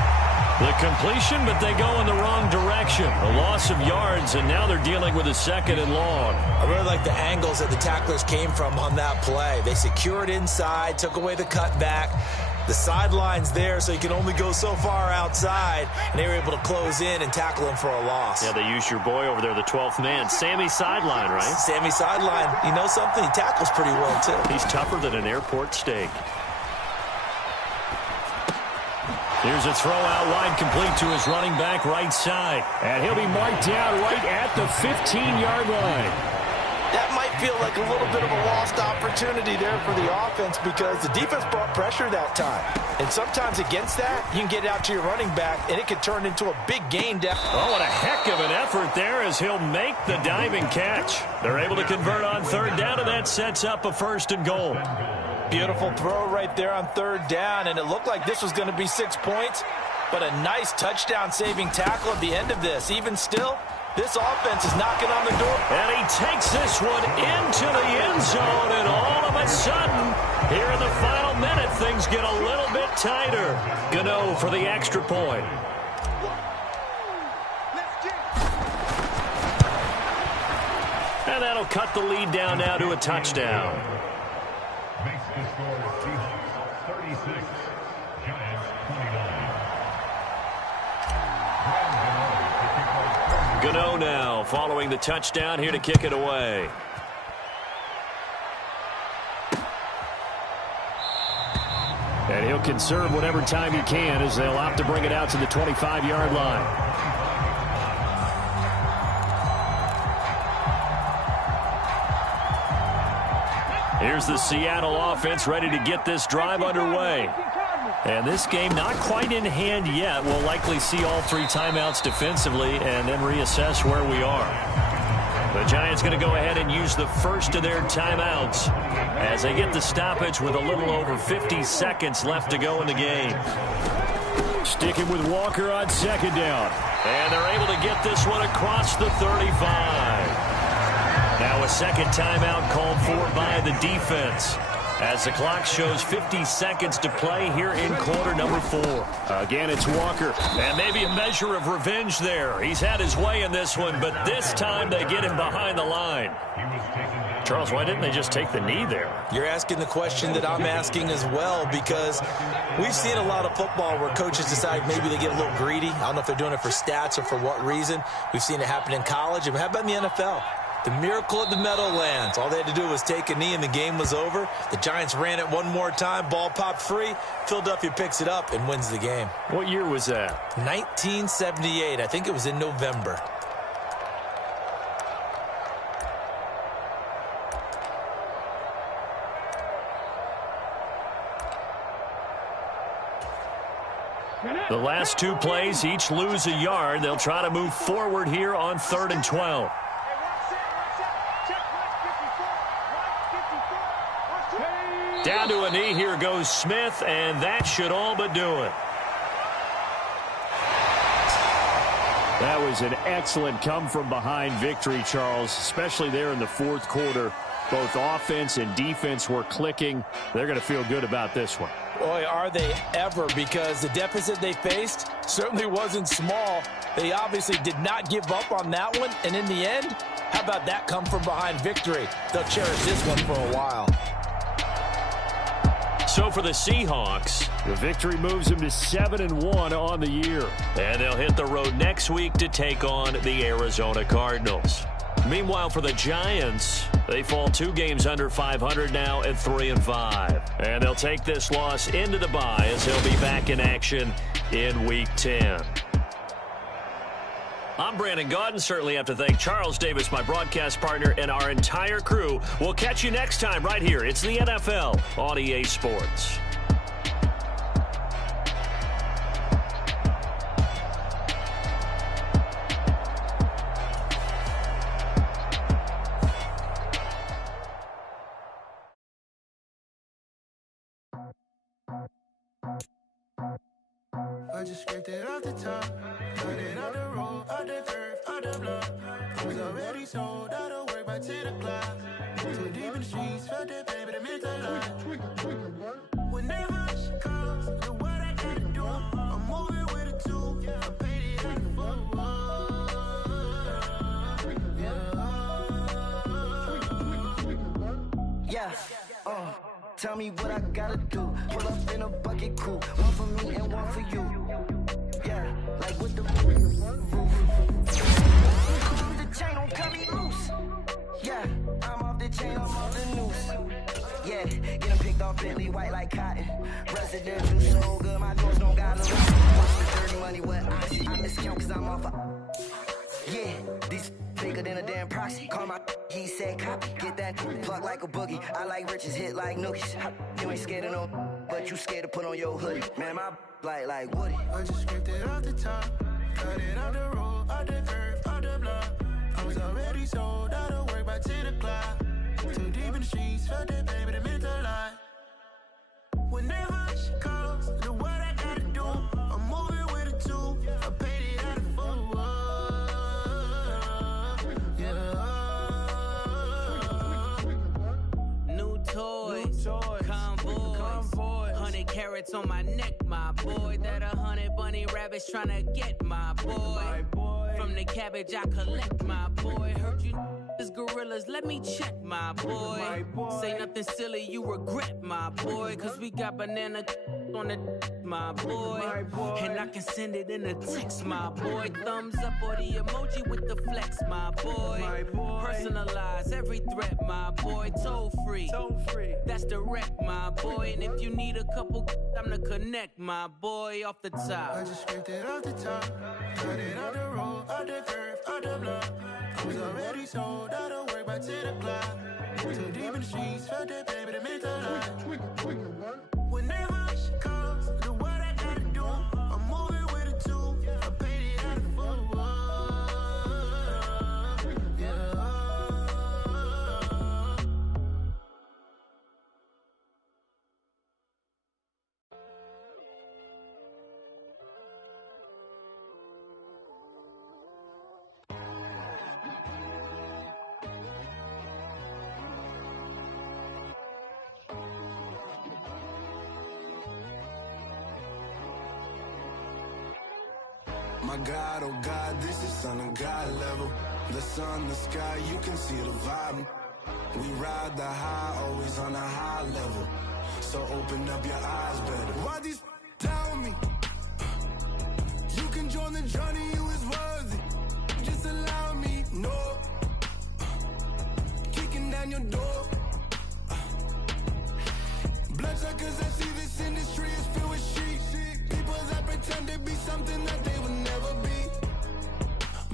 The completion, but they go in the wrong direction. A loss of yards, and now they're dealing with a 2nd and long. I really like the angles that the tacklers came from on that play. They secured inside, took away the cutback. The sideline's there, so you can only go so far outside, and they were able to close in and tackle him for a loss. Yeah, they used your boy over there, the 12th man. Sammy Sideline, right? Sammy Sideline. You know something? He tackles pretty well, too. He's tougher than an airport steak. Here's a throw out wide, complete to his running back right side. And he'll be marked down right at the 15-yard line. That might feel like a little bit of a lost opportunity there for the offense because the defense brought pressure that time. And sometimes against that, you can get out to your running back, and it could turn into a big gain down. Oh, what a heck of an effort there as he'll make the diving catch. They're able to convert on 3rd down, and that sets up a 1st and goal. Beautiful throw right there on 3rd down, and it looked like this was going to be 6 points. But a nice touchdown-saving tackle at the end of this. Even still, this offense is knocking on the door. And he takes this one into the end zone, and all of a sudden, here in the final minute, things get a little bit tighter. Gano for the extra point. And that'll cut the lead down now to a touchdown. Makes the score Seahawks 36, Giants 29. Gano now following the touchdown here to kick it away. And he'll conserve whatever time he can as they'll opt to bring it out to the 25-yard line. Here's the Seattle offense ready to get this drive underway. And this game not quite in hand yet. We'll likely see all three timeouts defensively and then reassess where we are. The Giants going to go ahead and use the first of their timeouts as they get the stoppage with a little over 50 seconds left to go in the game. Sticking with Walker on second down. And they're able to get this one across the 35. Now a second timeout called for by the defense as the clock shows 50 seconds to play here in quarter number 4. Again, it's Walker, and maybe a measure of revenge there. He's had his way in this one, but this time they get him behind the line. Charles, why didn't they just take the knee there? You're asking the question that I'm asking as well, because we've seen a lot of football where coaches decide maybe they get a little greedy. I don't know if they're doing it for stats or for what reason. We've seen it happen in college. And how about in the NFL? The miracle of the Meadowlands. All they had to do was take a knee and the game was over. The Giants ran it one more time. Ball popped free. Philadelphia picks it up and wins the game. What year was that? 1978. I think it was in November. The last two plays each lose a yard. They'll try to move forward here on 3rd and 12. Down to a knee, here goes Smith, and that should all but do it. That was an excellent come-from-behind victory, Charles, especially there in the fourth quarter. Both offense and defense were clicking. They're going to feel good about this one. Boy, are they ever, because the deficit they faced certainly wasn't small. They obviously did not give up on that one, and in the end, how about that come-from-behind victory? They'll cherish this one for a while. So for the Seahawks, the victory moves them to 7-1 on the year. And they'll hit the road next week to take on the Arizona Cardinals. Meanwhile, for the Giants, they fall 2 games under 500 now at 3-5. And they'll take this loss into the bye as they'll be back in action in Week 10. I'm Brandon Gaudin. Certainly have to thank Charles Davis, my broadcast partner, and our entire crew. We'll catch you next time right here. It's the NFL on EA Sports. I just scraped it off the top, cut it off the road, off the curve, off the block. I was already sold out of work by 10 o'clock. Too deep in the streets, felt that pain, but it meant a lot. When that rush comes, the what I gotta do, I'm moving with a 2. I paid it like a fool. Yeah. Tell me what I gotta do. Pull up in a bucket crew. One for me and one for you. Yeah, like with the roof. I'm off the chain, don't cut me loose. Yeah, I'm off the chain, I'm off the noose. Yeah, get them picked off Bentley, white like cotton. Residential so good, my doors don't got a lot. Watch the dirty money, what I see. I miscount cause I'm off yeah, these bigger than a damn proxy. Call my he said copy. Get that plug like a boogie. I like riches, hit like nookies. You ain't scared of no, but you scared to put on your hoodie. Man, my like Woody. I just scraped it off the top, cut it off the road, off the curve, off the block. I was already sold out of work by 10 o'clock. Too deep in the streets, felt that pain, but it meant a lot. When that rush comes, the what I gotta do, I'm moving with Convoys, 100 carats on my neck, my boy. That 100 bunny rabbits tryna get my boy. From the cabbage I collect, my boy. Heard you gorillas, let me check, my boy. Say nothing silly, you regret, my boy. Cause we got banana on the my boy. And I can send it in a text, my boy. Thumbs up or the emoji with the flex, my boy. Personalize every threat, my boy. Toll free, that's direct, my boy. And if you need a couple, I'm the connect, my boy. Off the top, I just scraped it off the top, got it on the road, on the curve, on the block. I was already sold, I don't work by 10 o'clock. Too deep in the streets, felt that baby, the mental lie. Whenever she calls, do what I gotta do. I'm moving with a two, I paid it out of full. Yeah. My God, oh God, this is Son of God level. The sun, the sky, you can see the vibe. We ride the high, always on a high level. So open up your eyes better. Why these tell me? You can join the journey, you is worthy. Just allow me, no. Kicking down your door. Bloodsuckers, I see this industry is filled with sheep. People that pretend to be something that they would never be.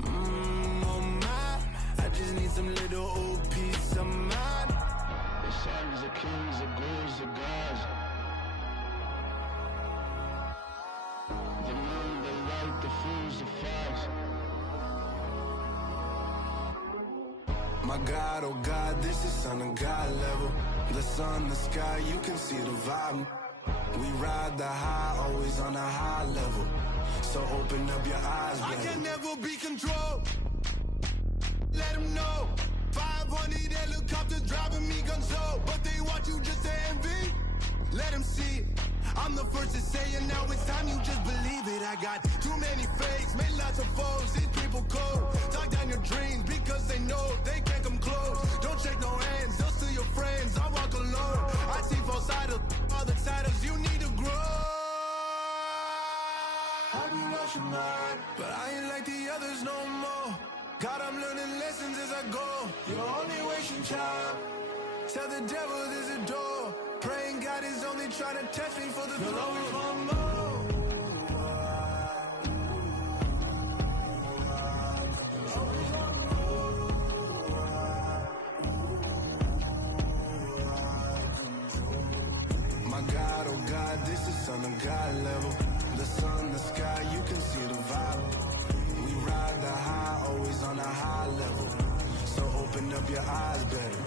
Oh my, I just need some little old peace of mind. The sons of kings, the ghouls, the gods. The moon, the light, the fools, the facts. My God, oh God, this is Son of God level. The sun, the sky, you can see the vibe. We ride the high, always on a high level. So open up your eyes, baby. I can never be controlled. Let them know. 500 helicopters driving me gonzo. But they want you just to envy. Let them see it. I'm the first to say it, now it's time you just believe it. I got too many fakes, made lots of foes. These people cold. Talk down your dreams because they know they can't come close. Don't shake no hands, they'll steal your friends. I walk alone. I see false idols, other titles. You need to grow. I be rushing mine, but I ain't like the others no more. God, I'm learning lessons as I go. You're only wasting time. Tell the devil there's a door. Praying God is only trying to test me for the glory. You'll always want more. My God, oh God, this is Son of God level. The sun, the sky, you can see the vibe. We ride the high, always on a high level. So open up your eyes better.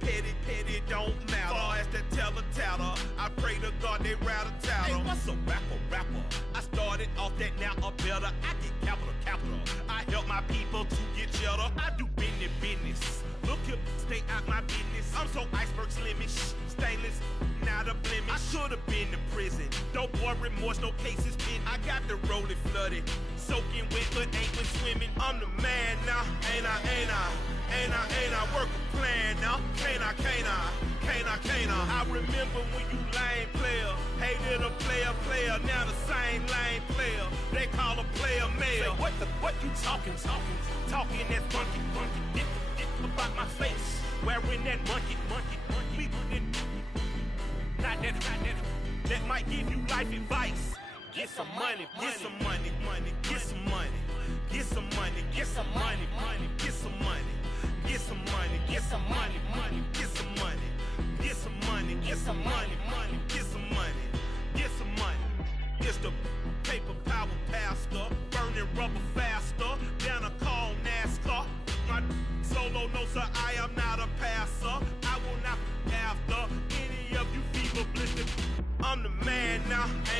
Better, petty, don't matter. Far as the teller, I pray to God they rattle tattle. Hey, what's a rapper? I started off that, now a better. I get capital. I help my people to get cheddar. I do business. Look here, stay out my business. I'm so iceberg slimish, stainless, not a blemish. I should've been to prison. Don't boy remorse, no cases pinned. I got the rolling flooded, soaking wet, but ain't been swimming. I'm the man now, ain't I work a plan now. Can't I? I remember when you lame player, hated a player, now the same lame player. They call a player mayor. Say, what you talking that funky, about my face, wearing that monkey. We not that might give you life advice. Get some money, get some money, get some money, get some money, get some money, get some money. Get some money, get some money, get some money, get some money, get some money, get some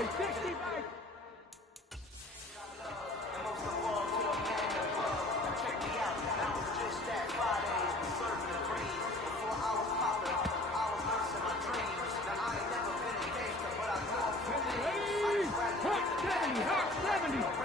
Hey, 60 back. Hot 70.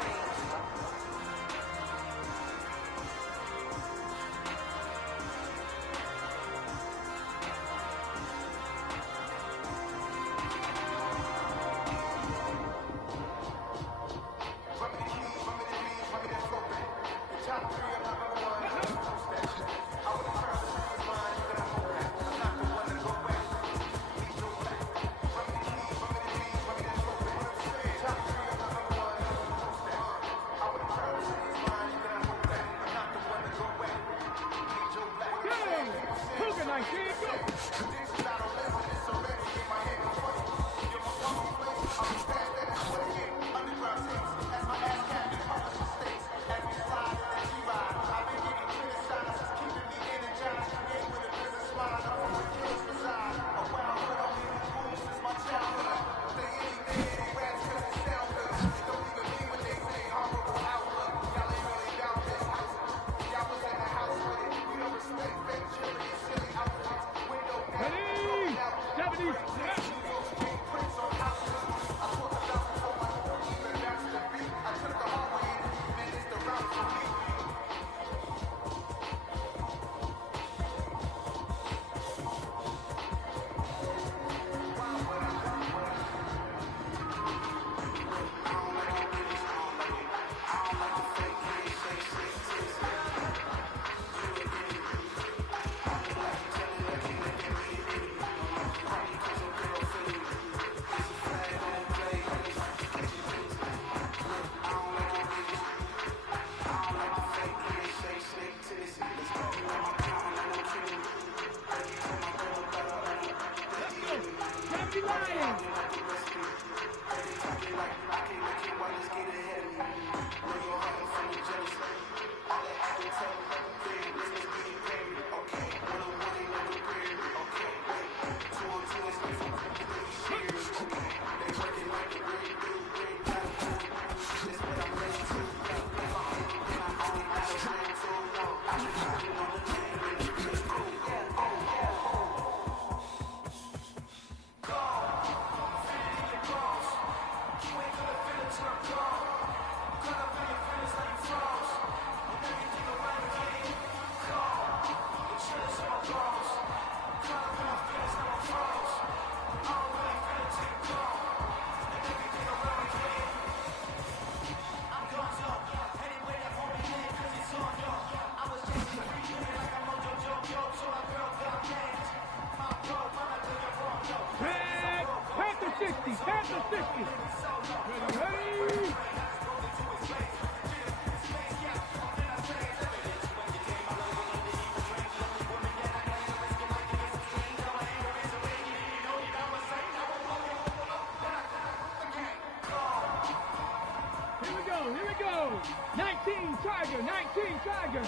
Here we go. 19 Tiger, 19 Tiger.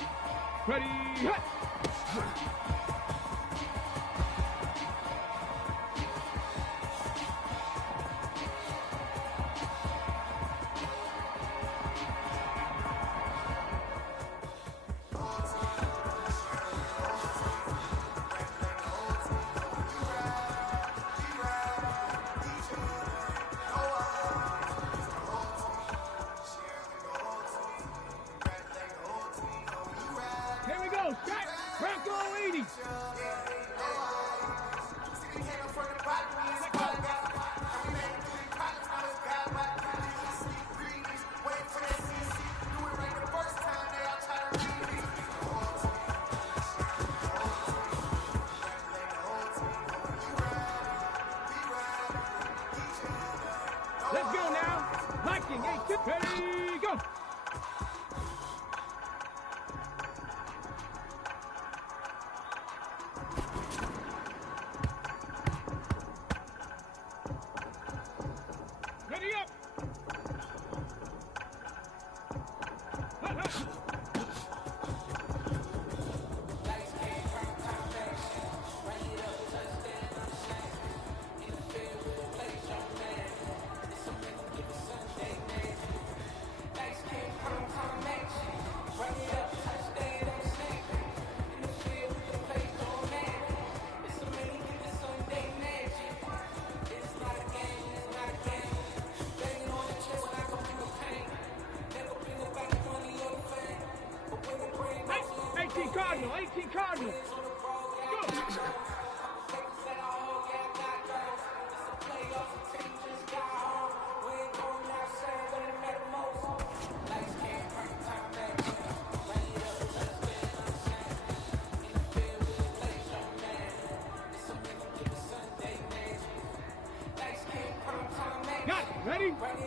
Ready, hit. Here we go, Shaq, Bronco 80. Let's go now. Viking 8-2. Ready, go. Ready up. Chicago. Go. Got it. Ready? Ready?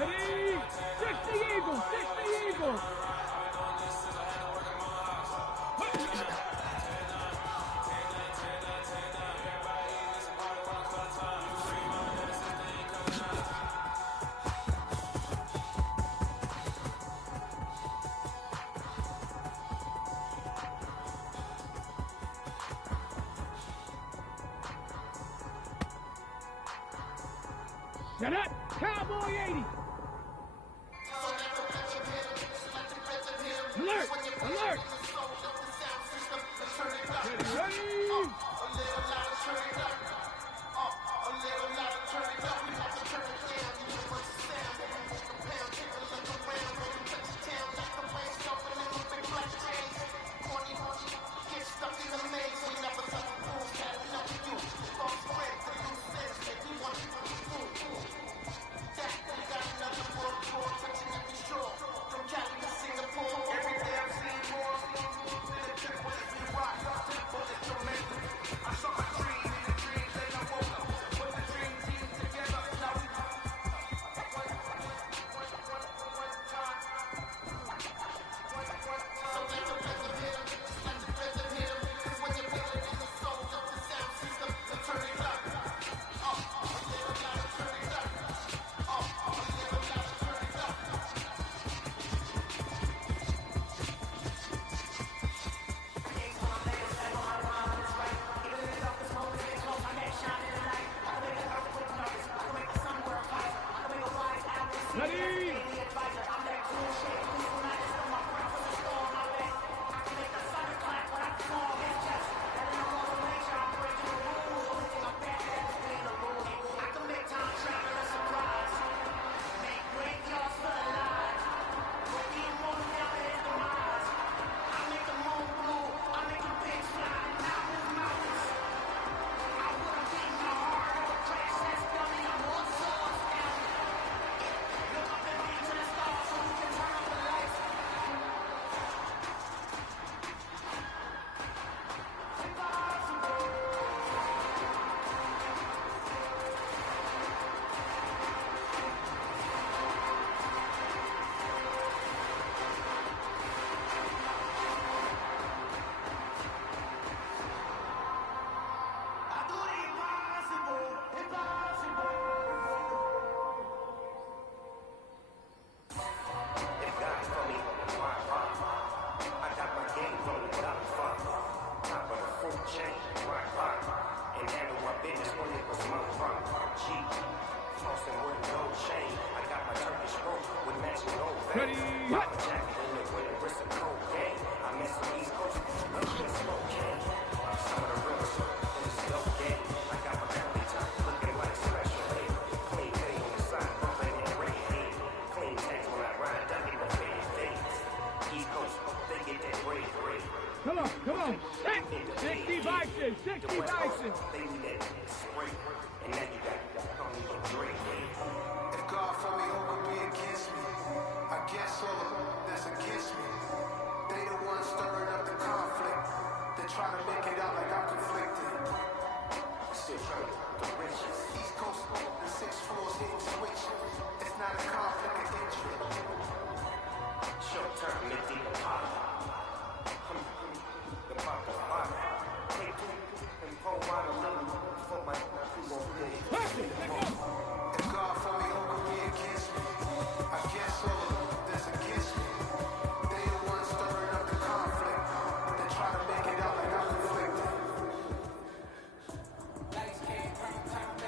60 Eagles, 60 Eagles. Set up, Cowboy 80. Alert! Alert! Ready? Ready? Ready? Come on, come on. 60 Bison, 60 Bison. If God for me, who could be against me? I guess all of them that's against me. They the ones stirring up the conflict. They try to make it out like I'm conflicted. Still trying to the riches. East Coast, the 6 floors hitting switch. It's not a conflict of interest. Short term, mid-deep apart. The pop the bottom. Take two and pour wine a little for my who's on big. If God for me, who could be against me? I guess all of them that's against me. They the ones stirring up the conflict. They try to make it out like I'm conflicted. Lights, camera, time.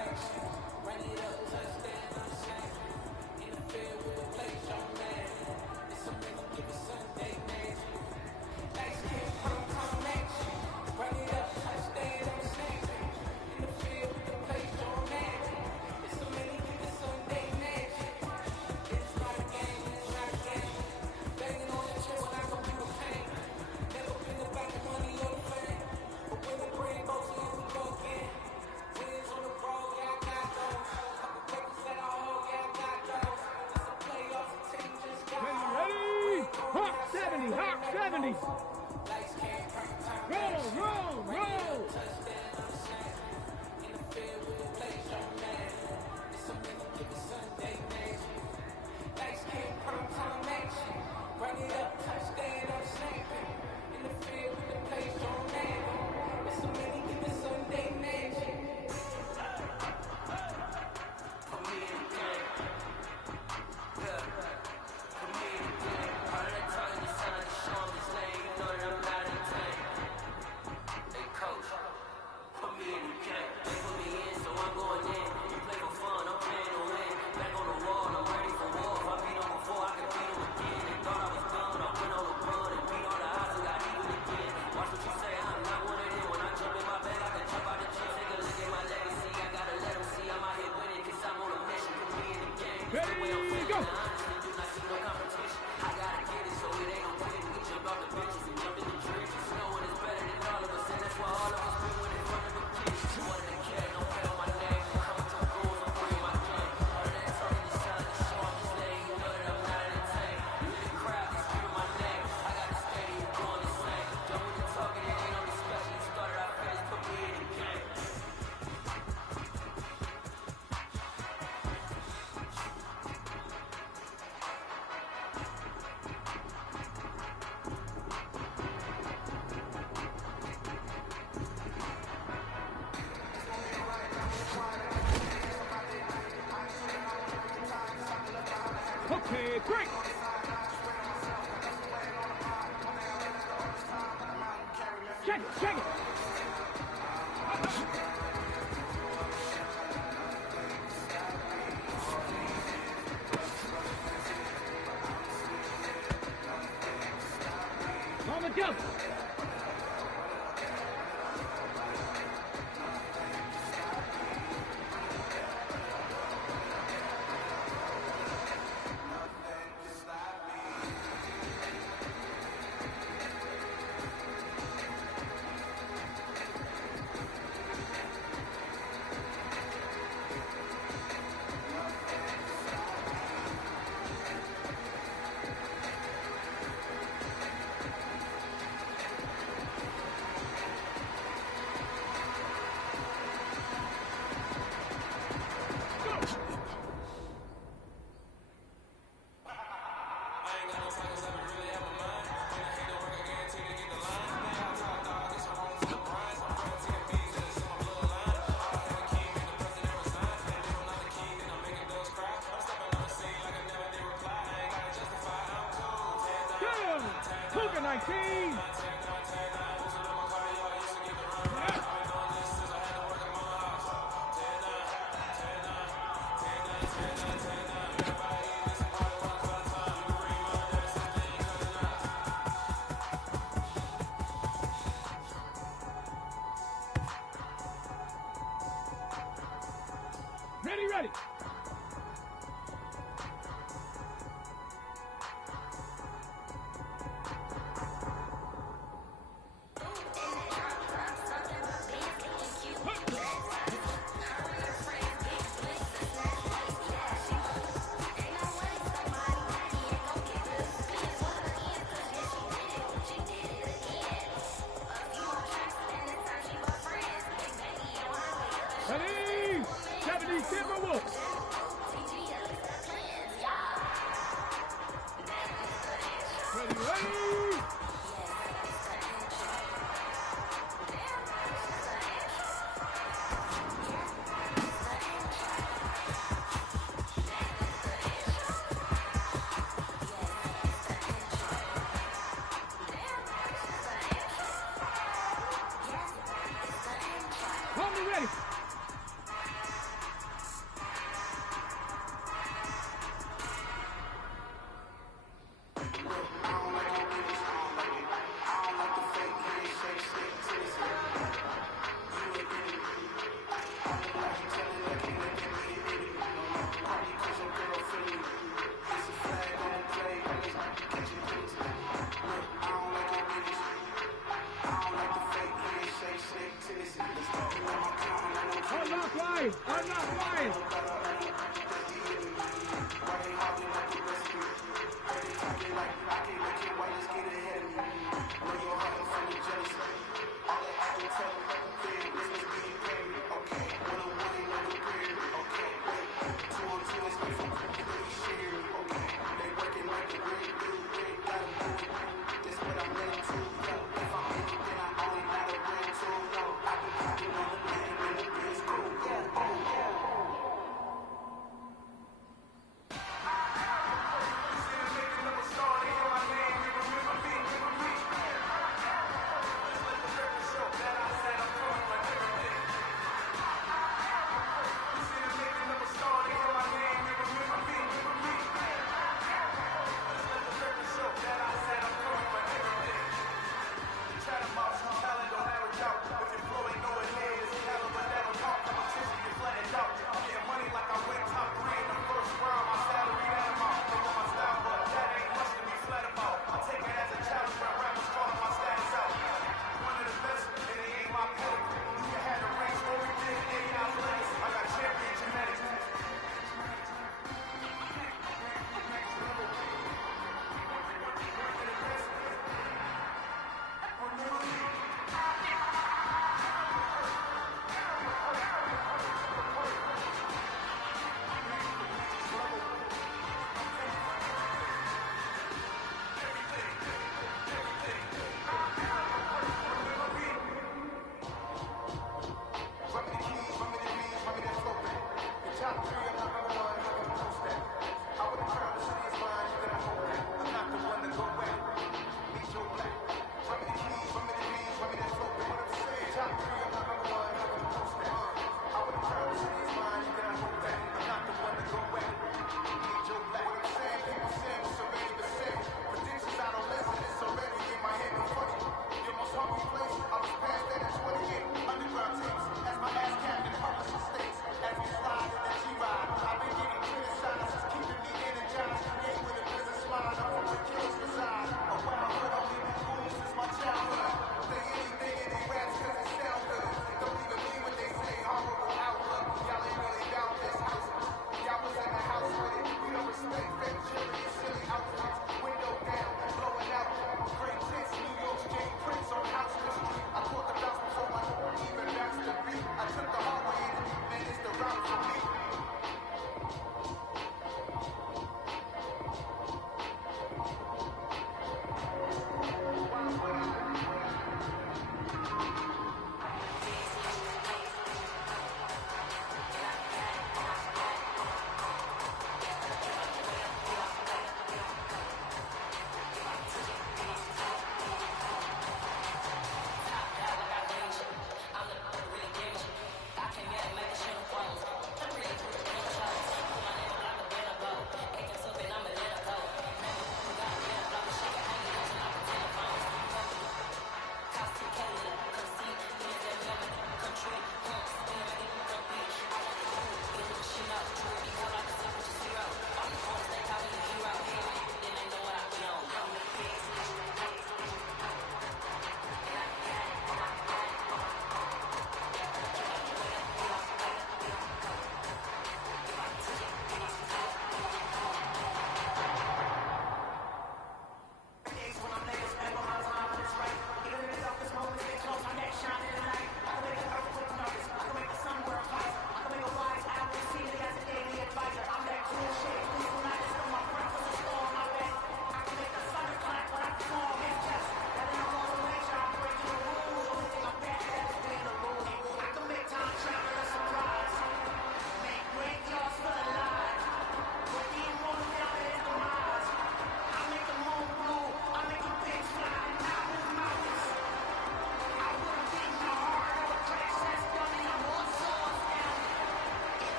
70, Hawk 70. Roll. Okay, great. Check it. On the jump. Hook 19. Ready. Ready, 70 Timberwolves. Ready. Hold me ready. I'm not flying.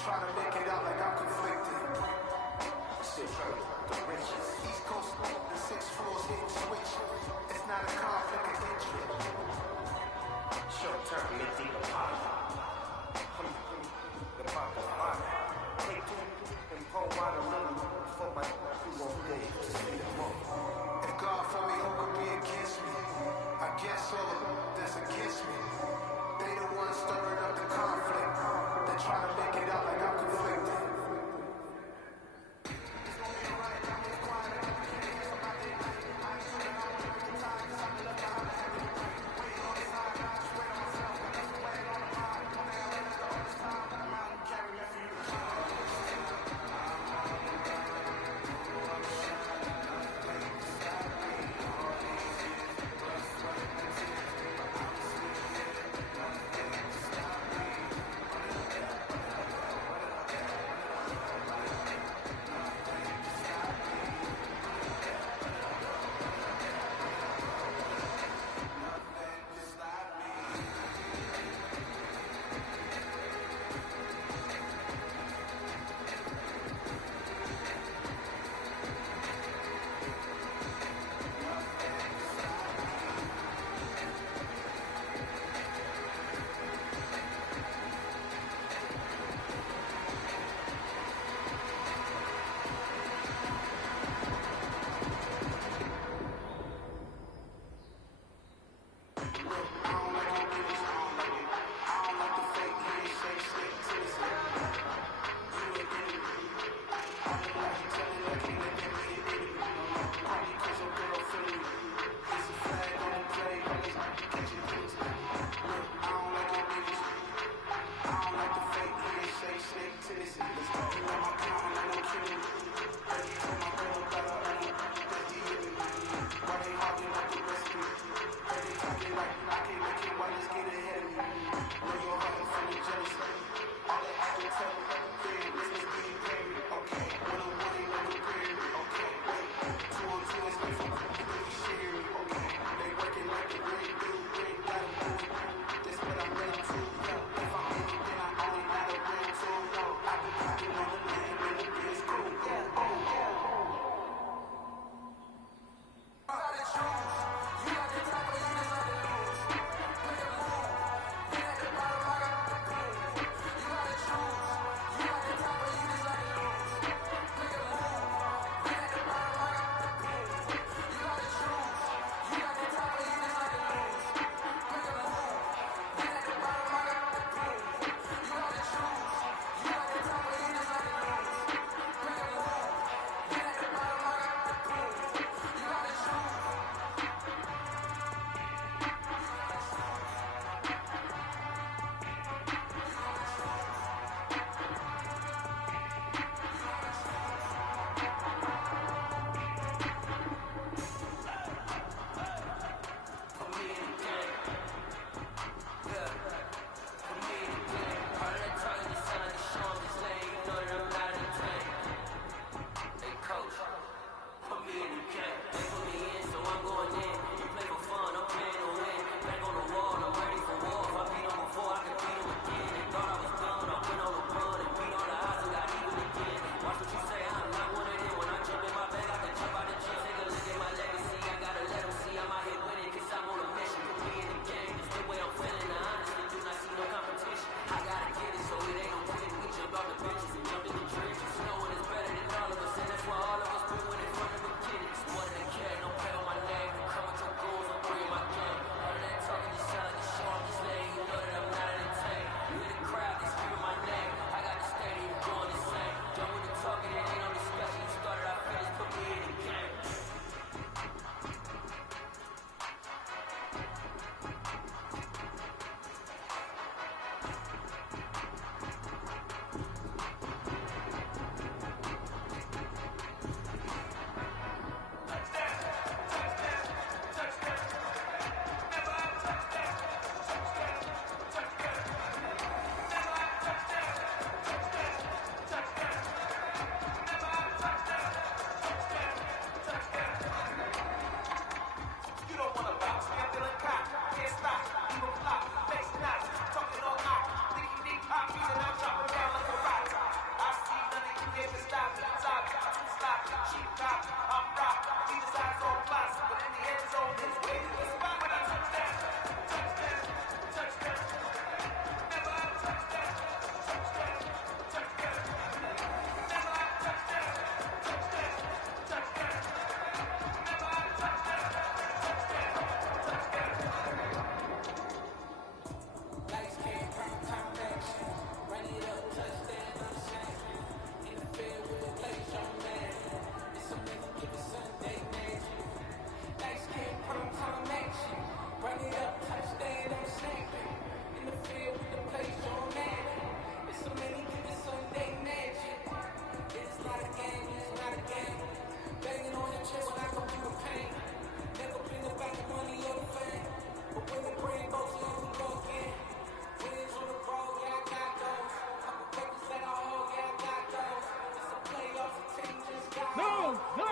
try to make it out like I'm conflicted. Still trying to the riches. East Coast, the 6 floors hitting switch. It's not a conflict of interest. Short term, mid deep apology. The pop of mine. Take two and pour wine a little for my 2 whole days to see them more. If God for me, who could be against me? I guess all that's against me. They the ones stirring up the conflict. They try to make it out like I'm conflicted. Go!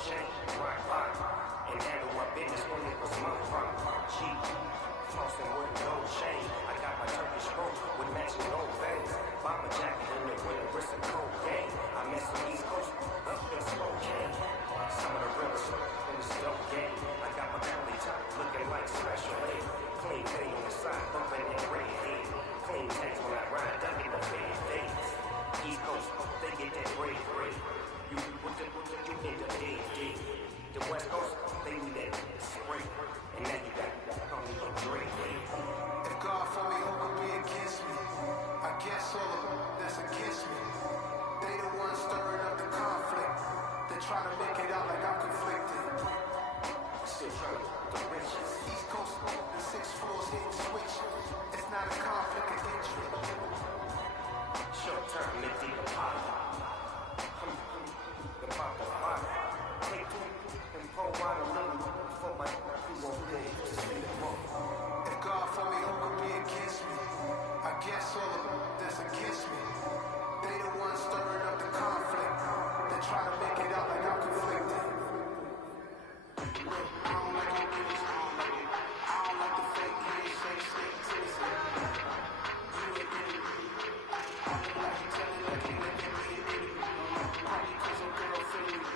chain, rock, and handle my business when it was my rock. G, flossing with no chain. I got my Turkish rope with matching gold veins. Bomber jacket in the winter, wrist and cocaine. I met some East Coast, up in Spokane. Some of the realest in this dope game. I got my curly top looking like special aid. Clean thing on the side, bumping in red head. Clean tanks when I ride, ducking the fade fades. East Coast, they get that bread. You in the dead. The West Coast, they need that spray. And now you got only a drink. If God for me, who could be against me? I guess all of them that's against me. They the ones stirring up the conflict. They try to make it out like I'm conflicted. Still trying to the riches. East Coast, the 6 floors hitting switch. It's not a conflict of interest. Short term, nifty deposit. The pop. Take 2 and pour water little for my crew on day. Just leave it alone. If God for me, who could be against me? I guess all of them that's against me. They the ones stirring up the conflict. They try to make it out like I'm conflicted. I don't like your bitch. I don't like the fake handshake, snake titties. You a idiot. I don't like you telling like you let me be an idiot. Probably cause your girl feeling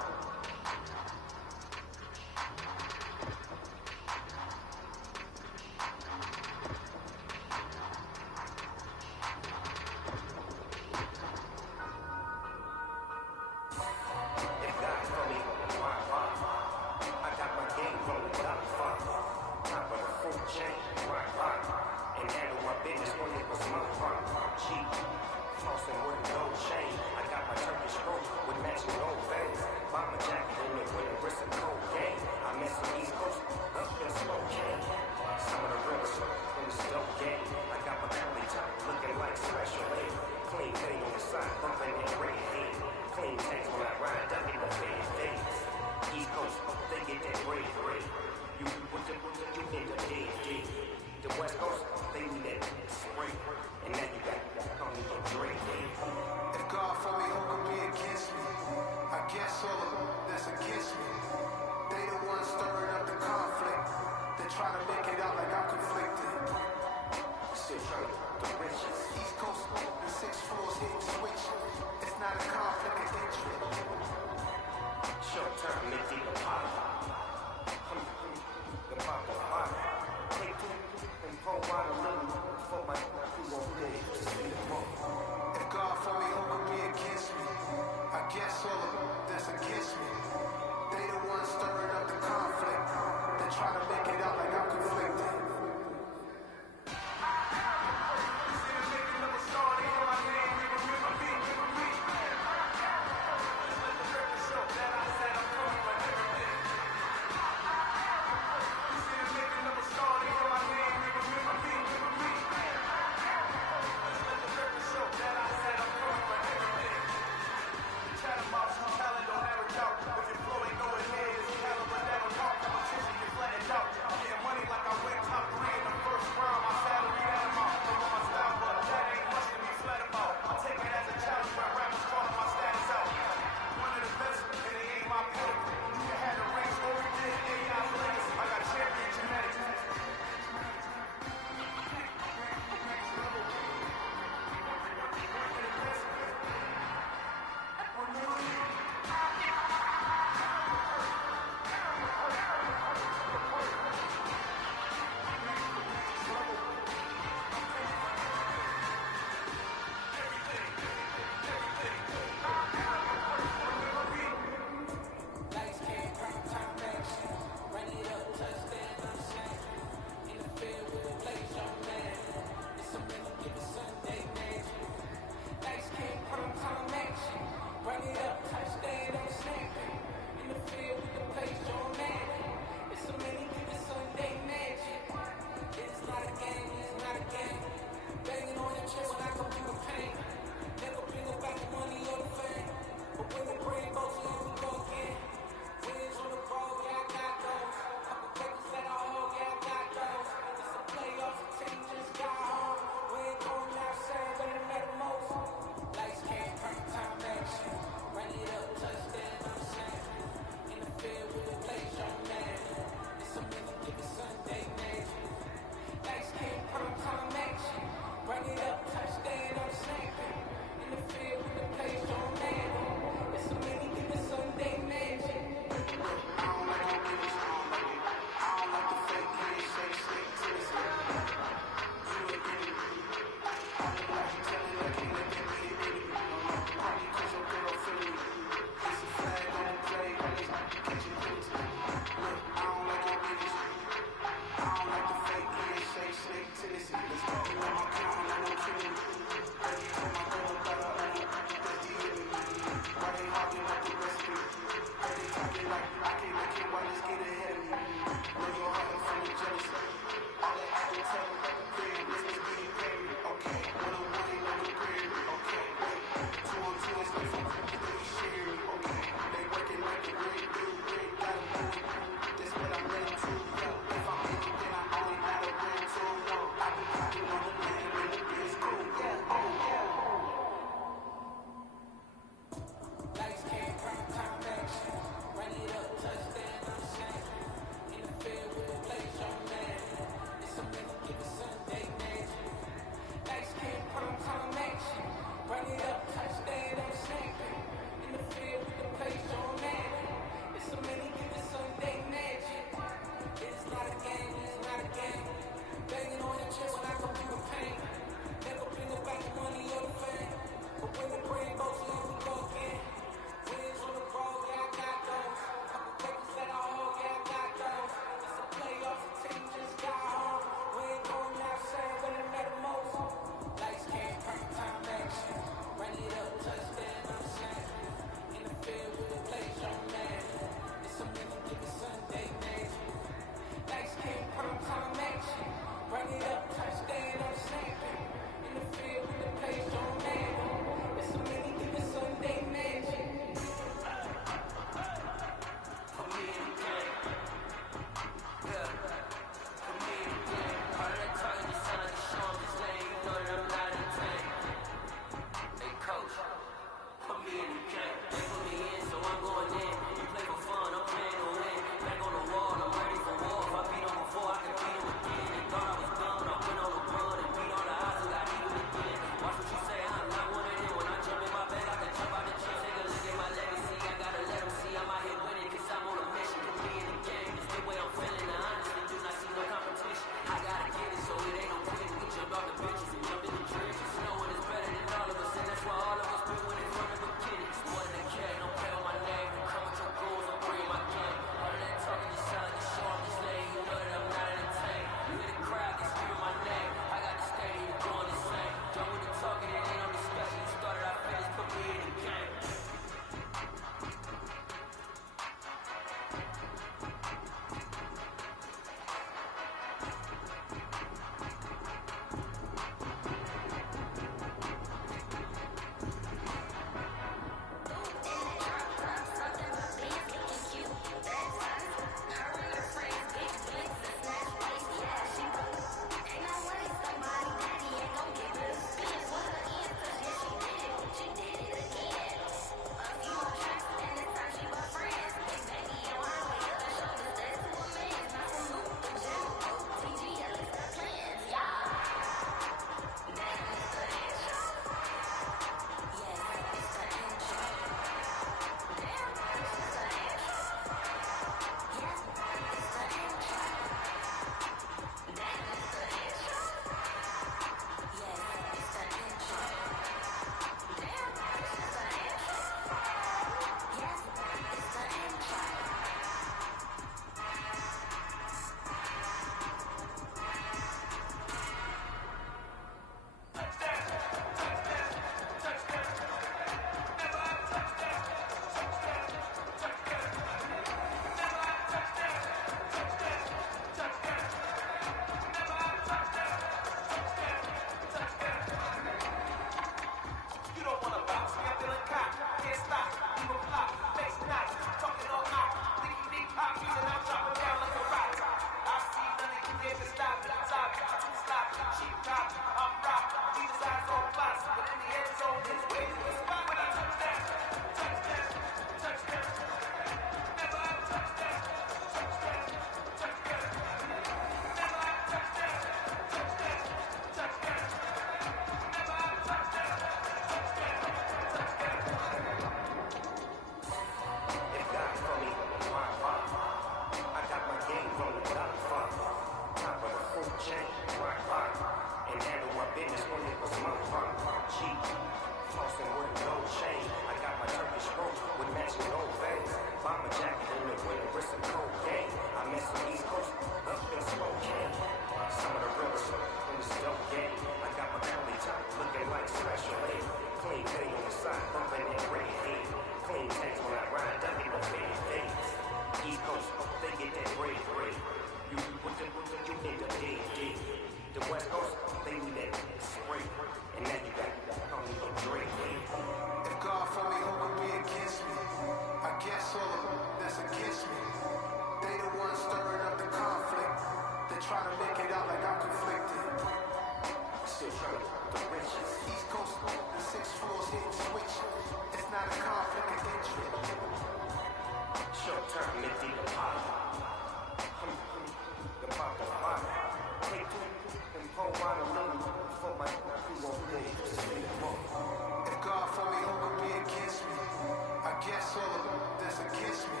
against me.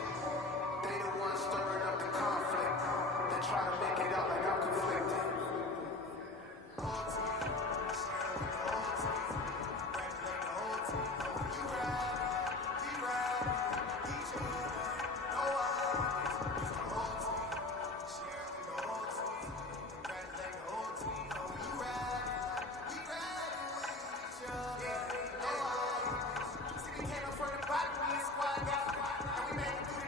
They the ones stirring up the conflict. They try to make it out like I'm conflicted. We came up from the bottom, we squad got, and we made it through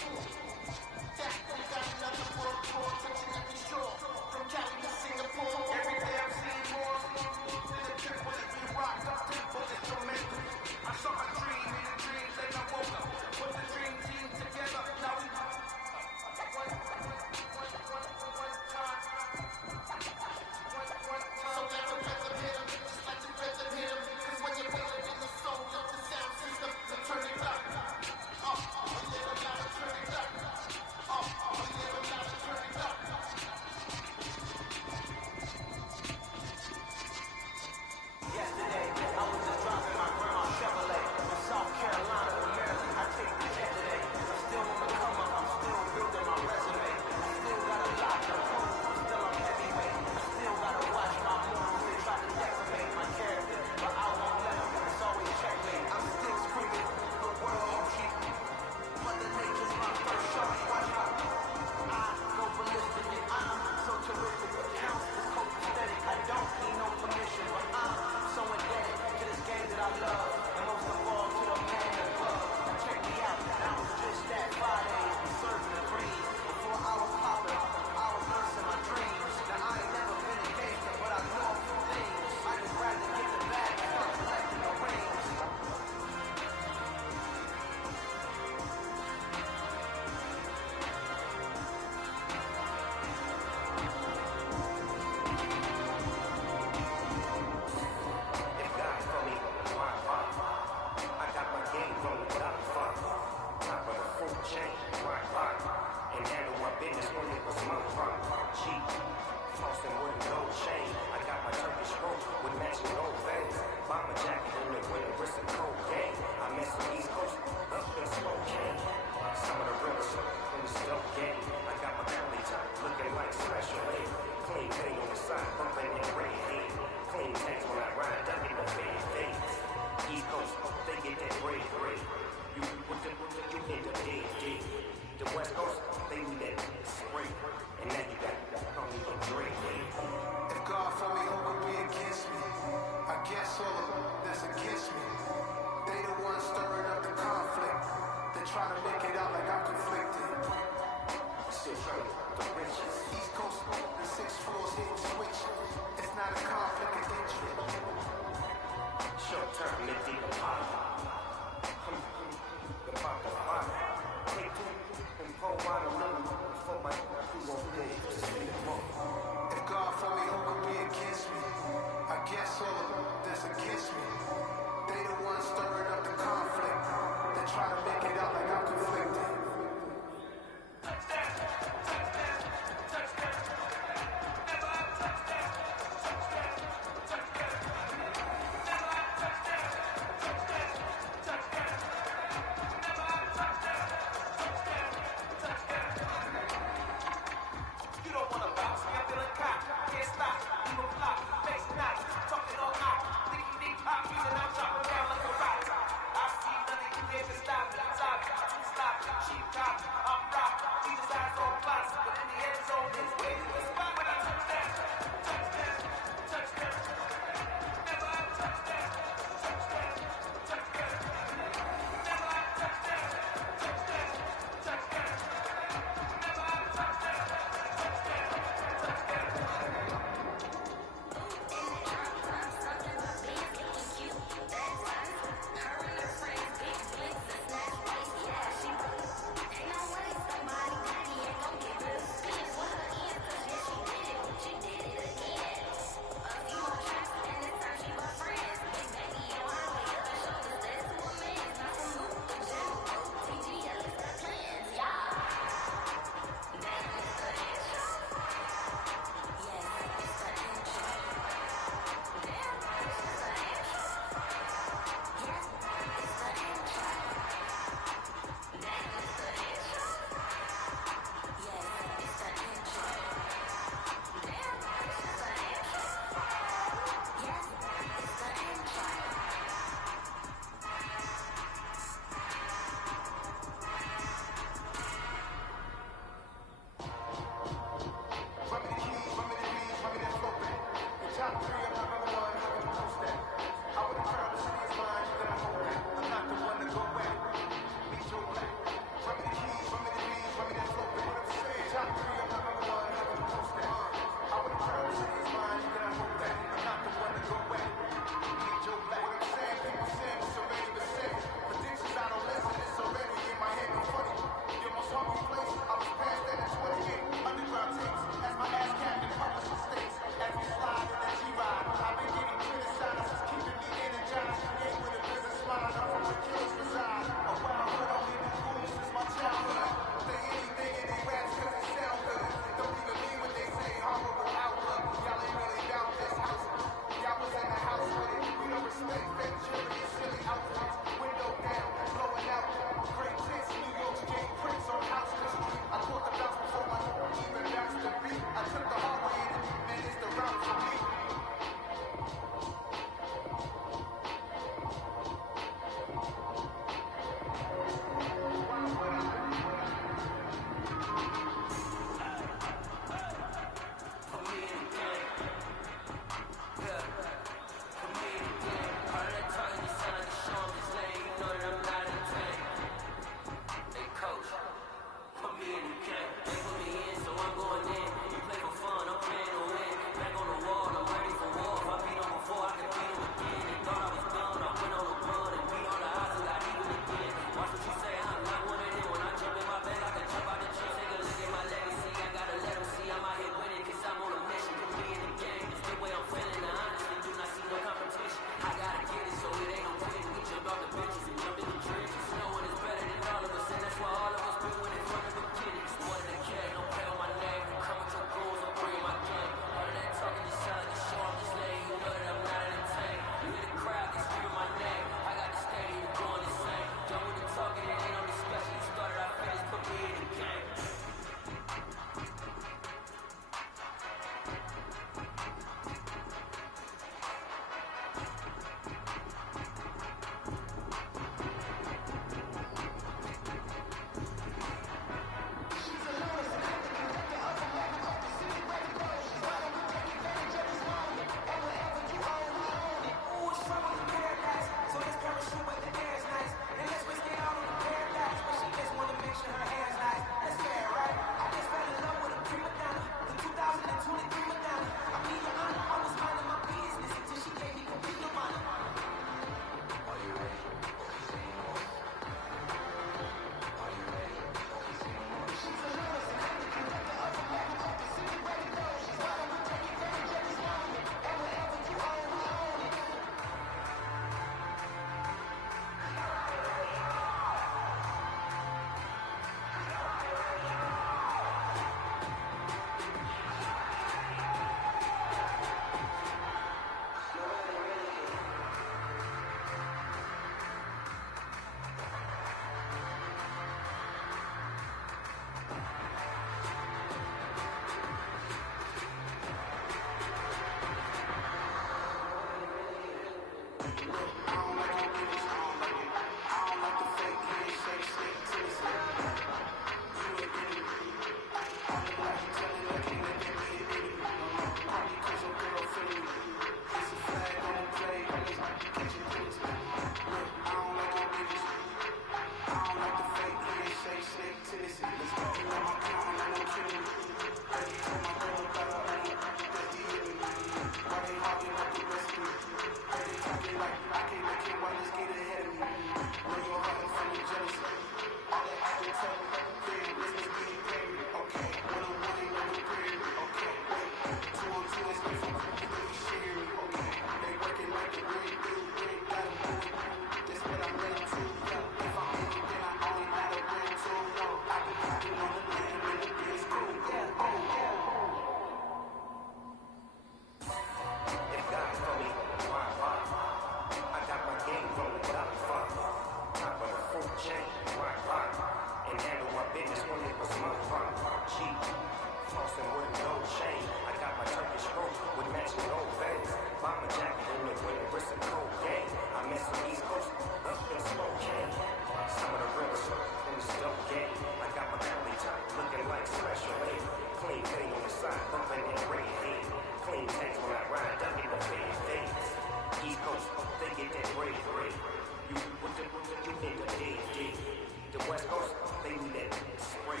the West Coast, they need that spring.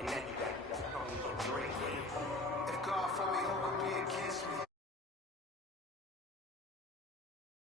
And now you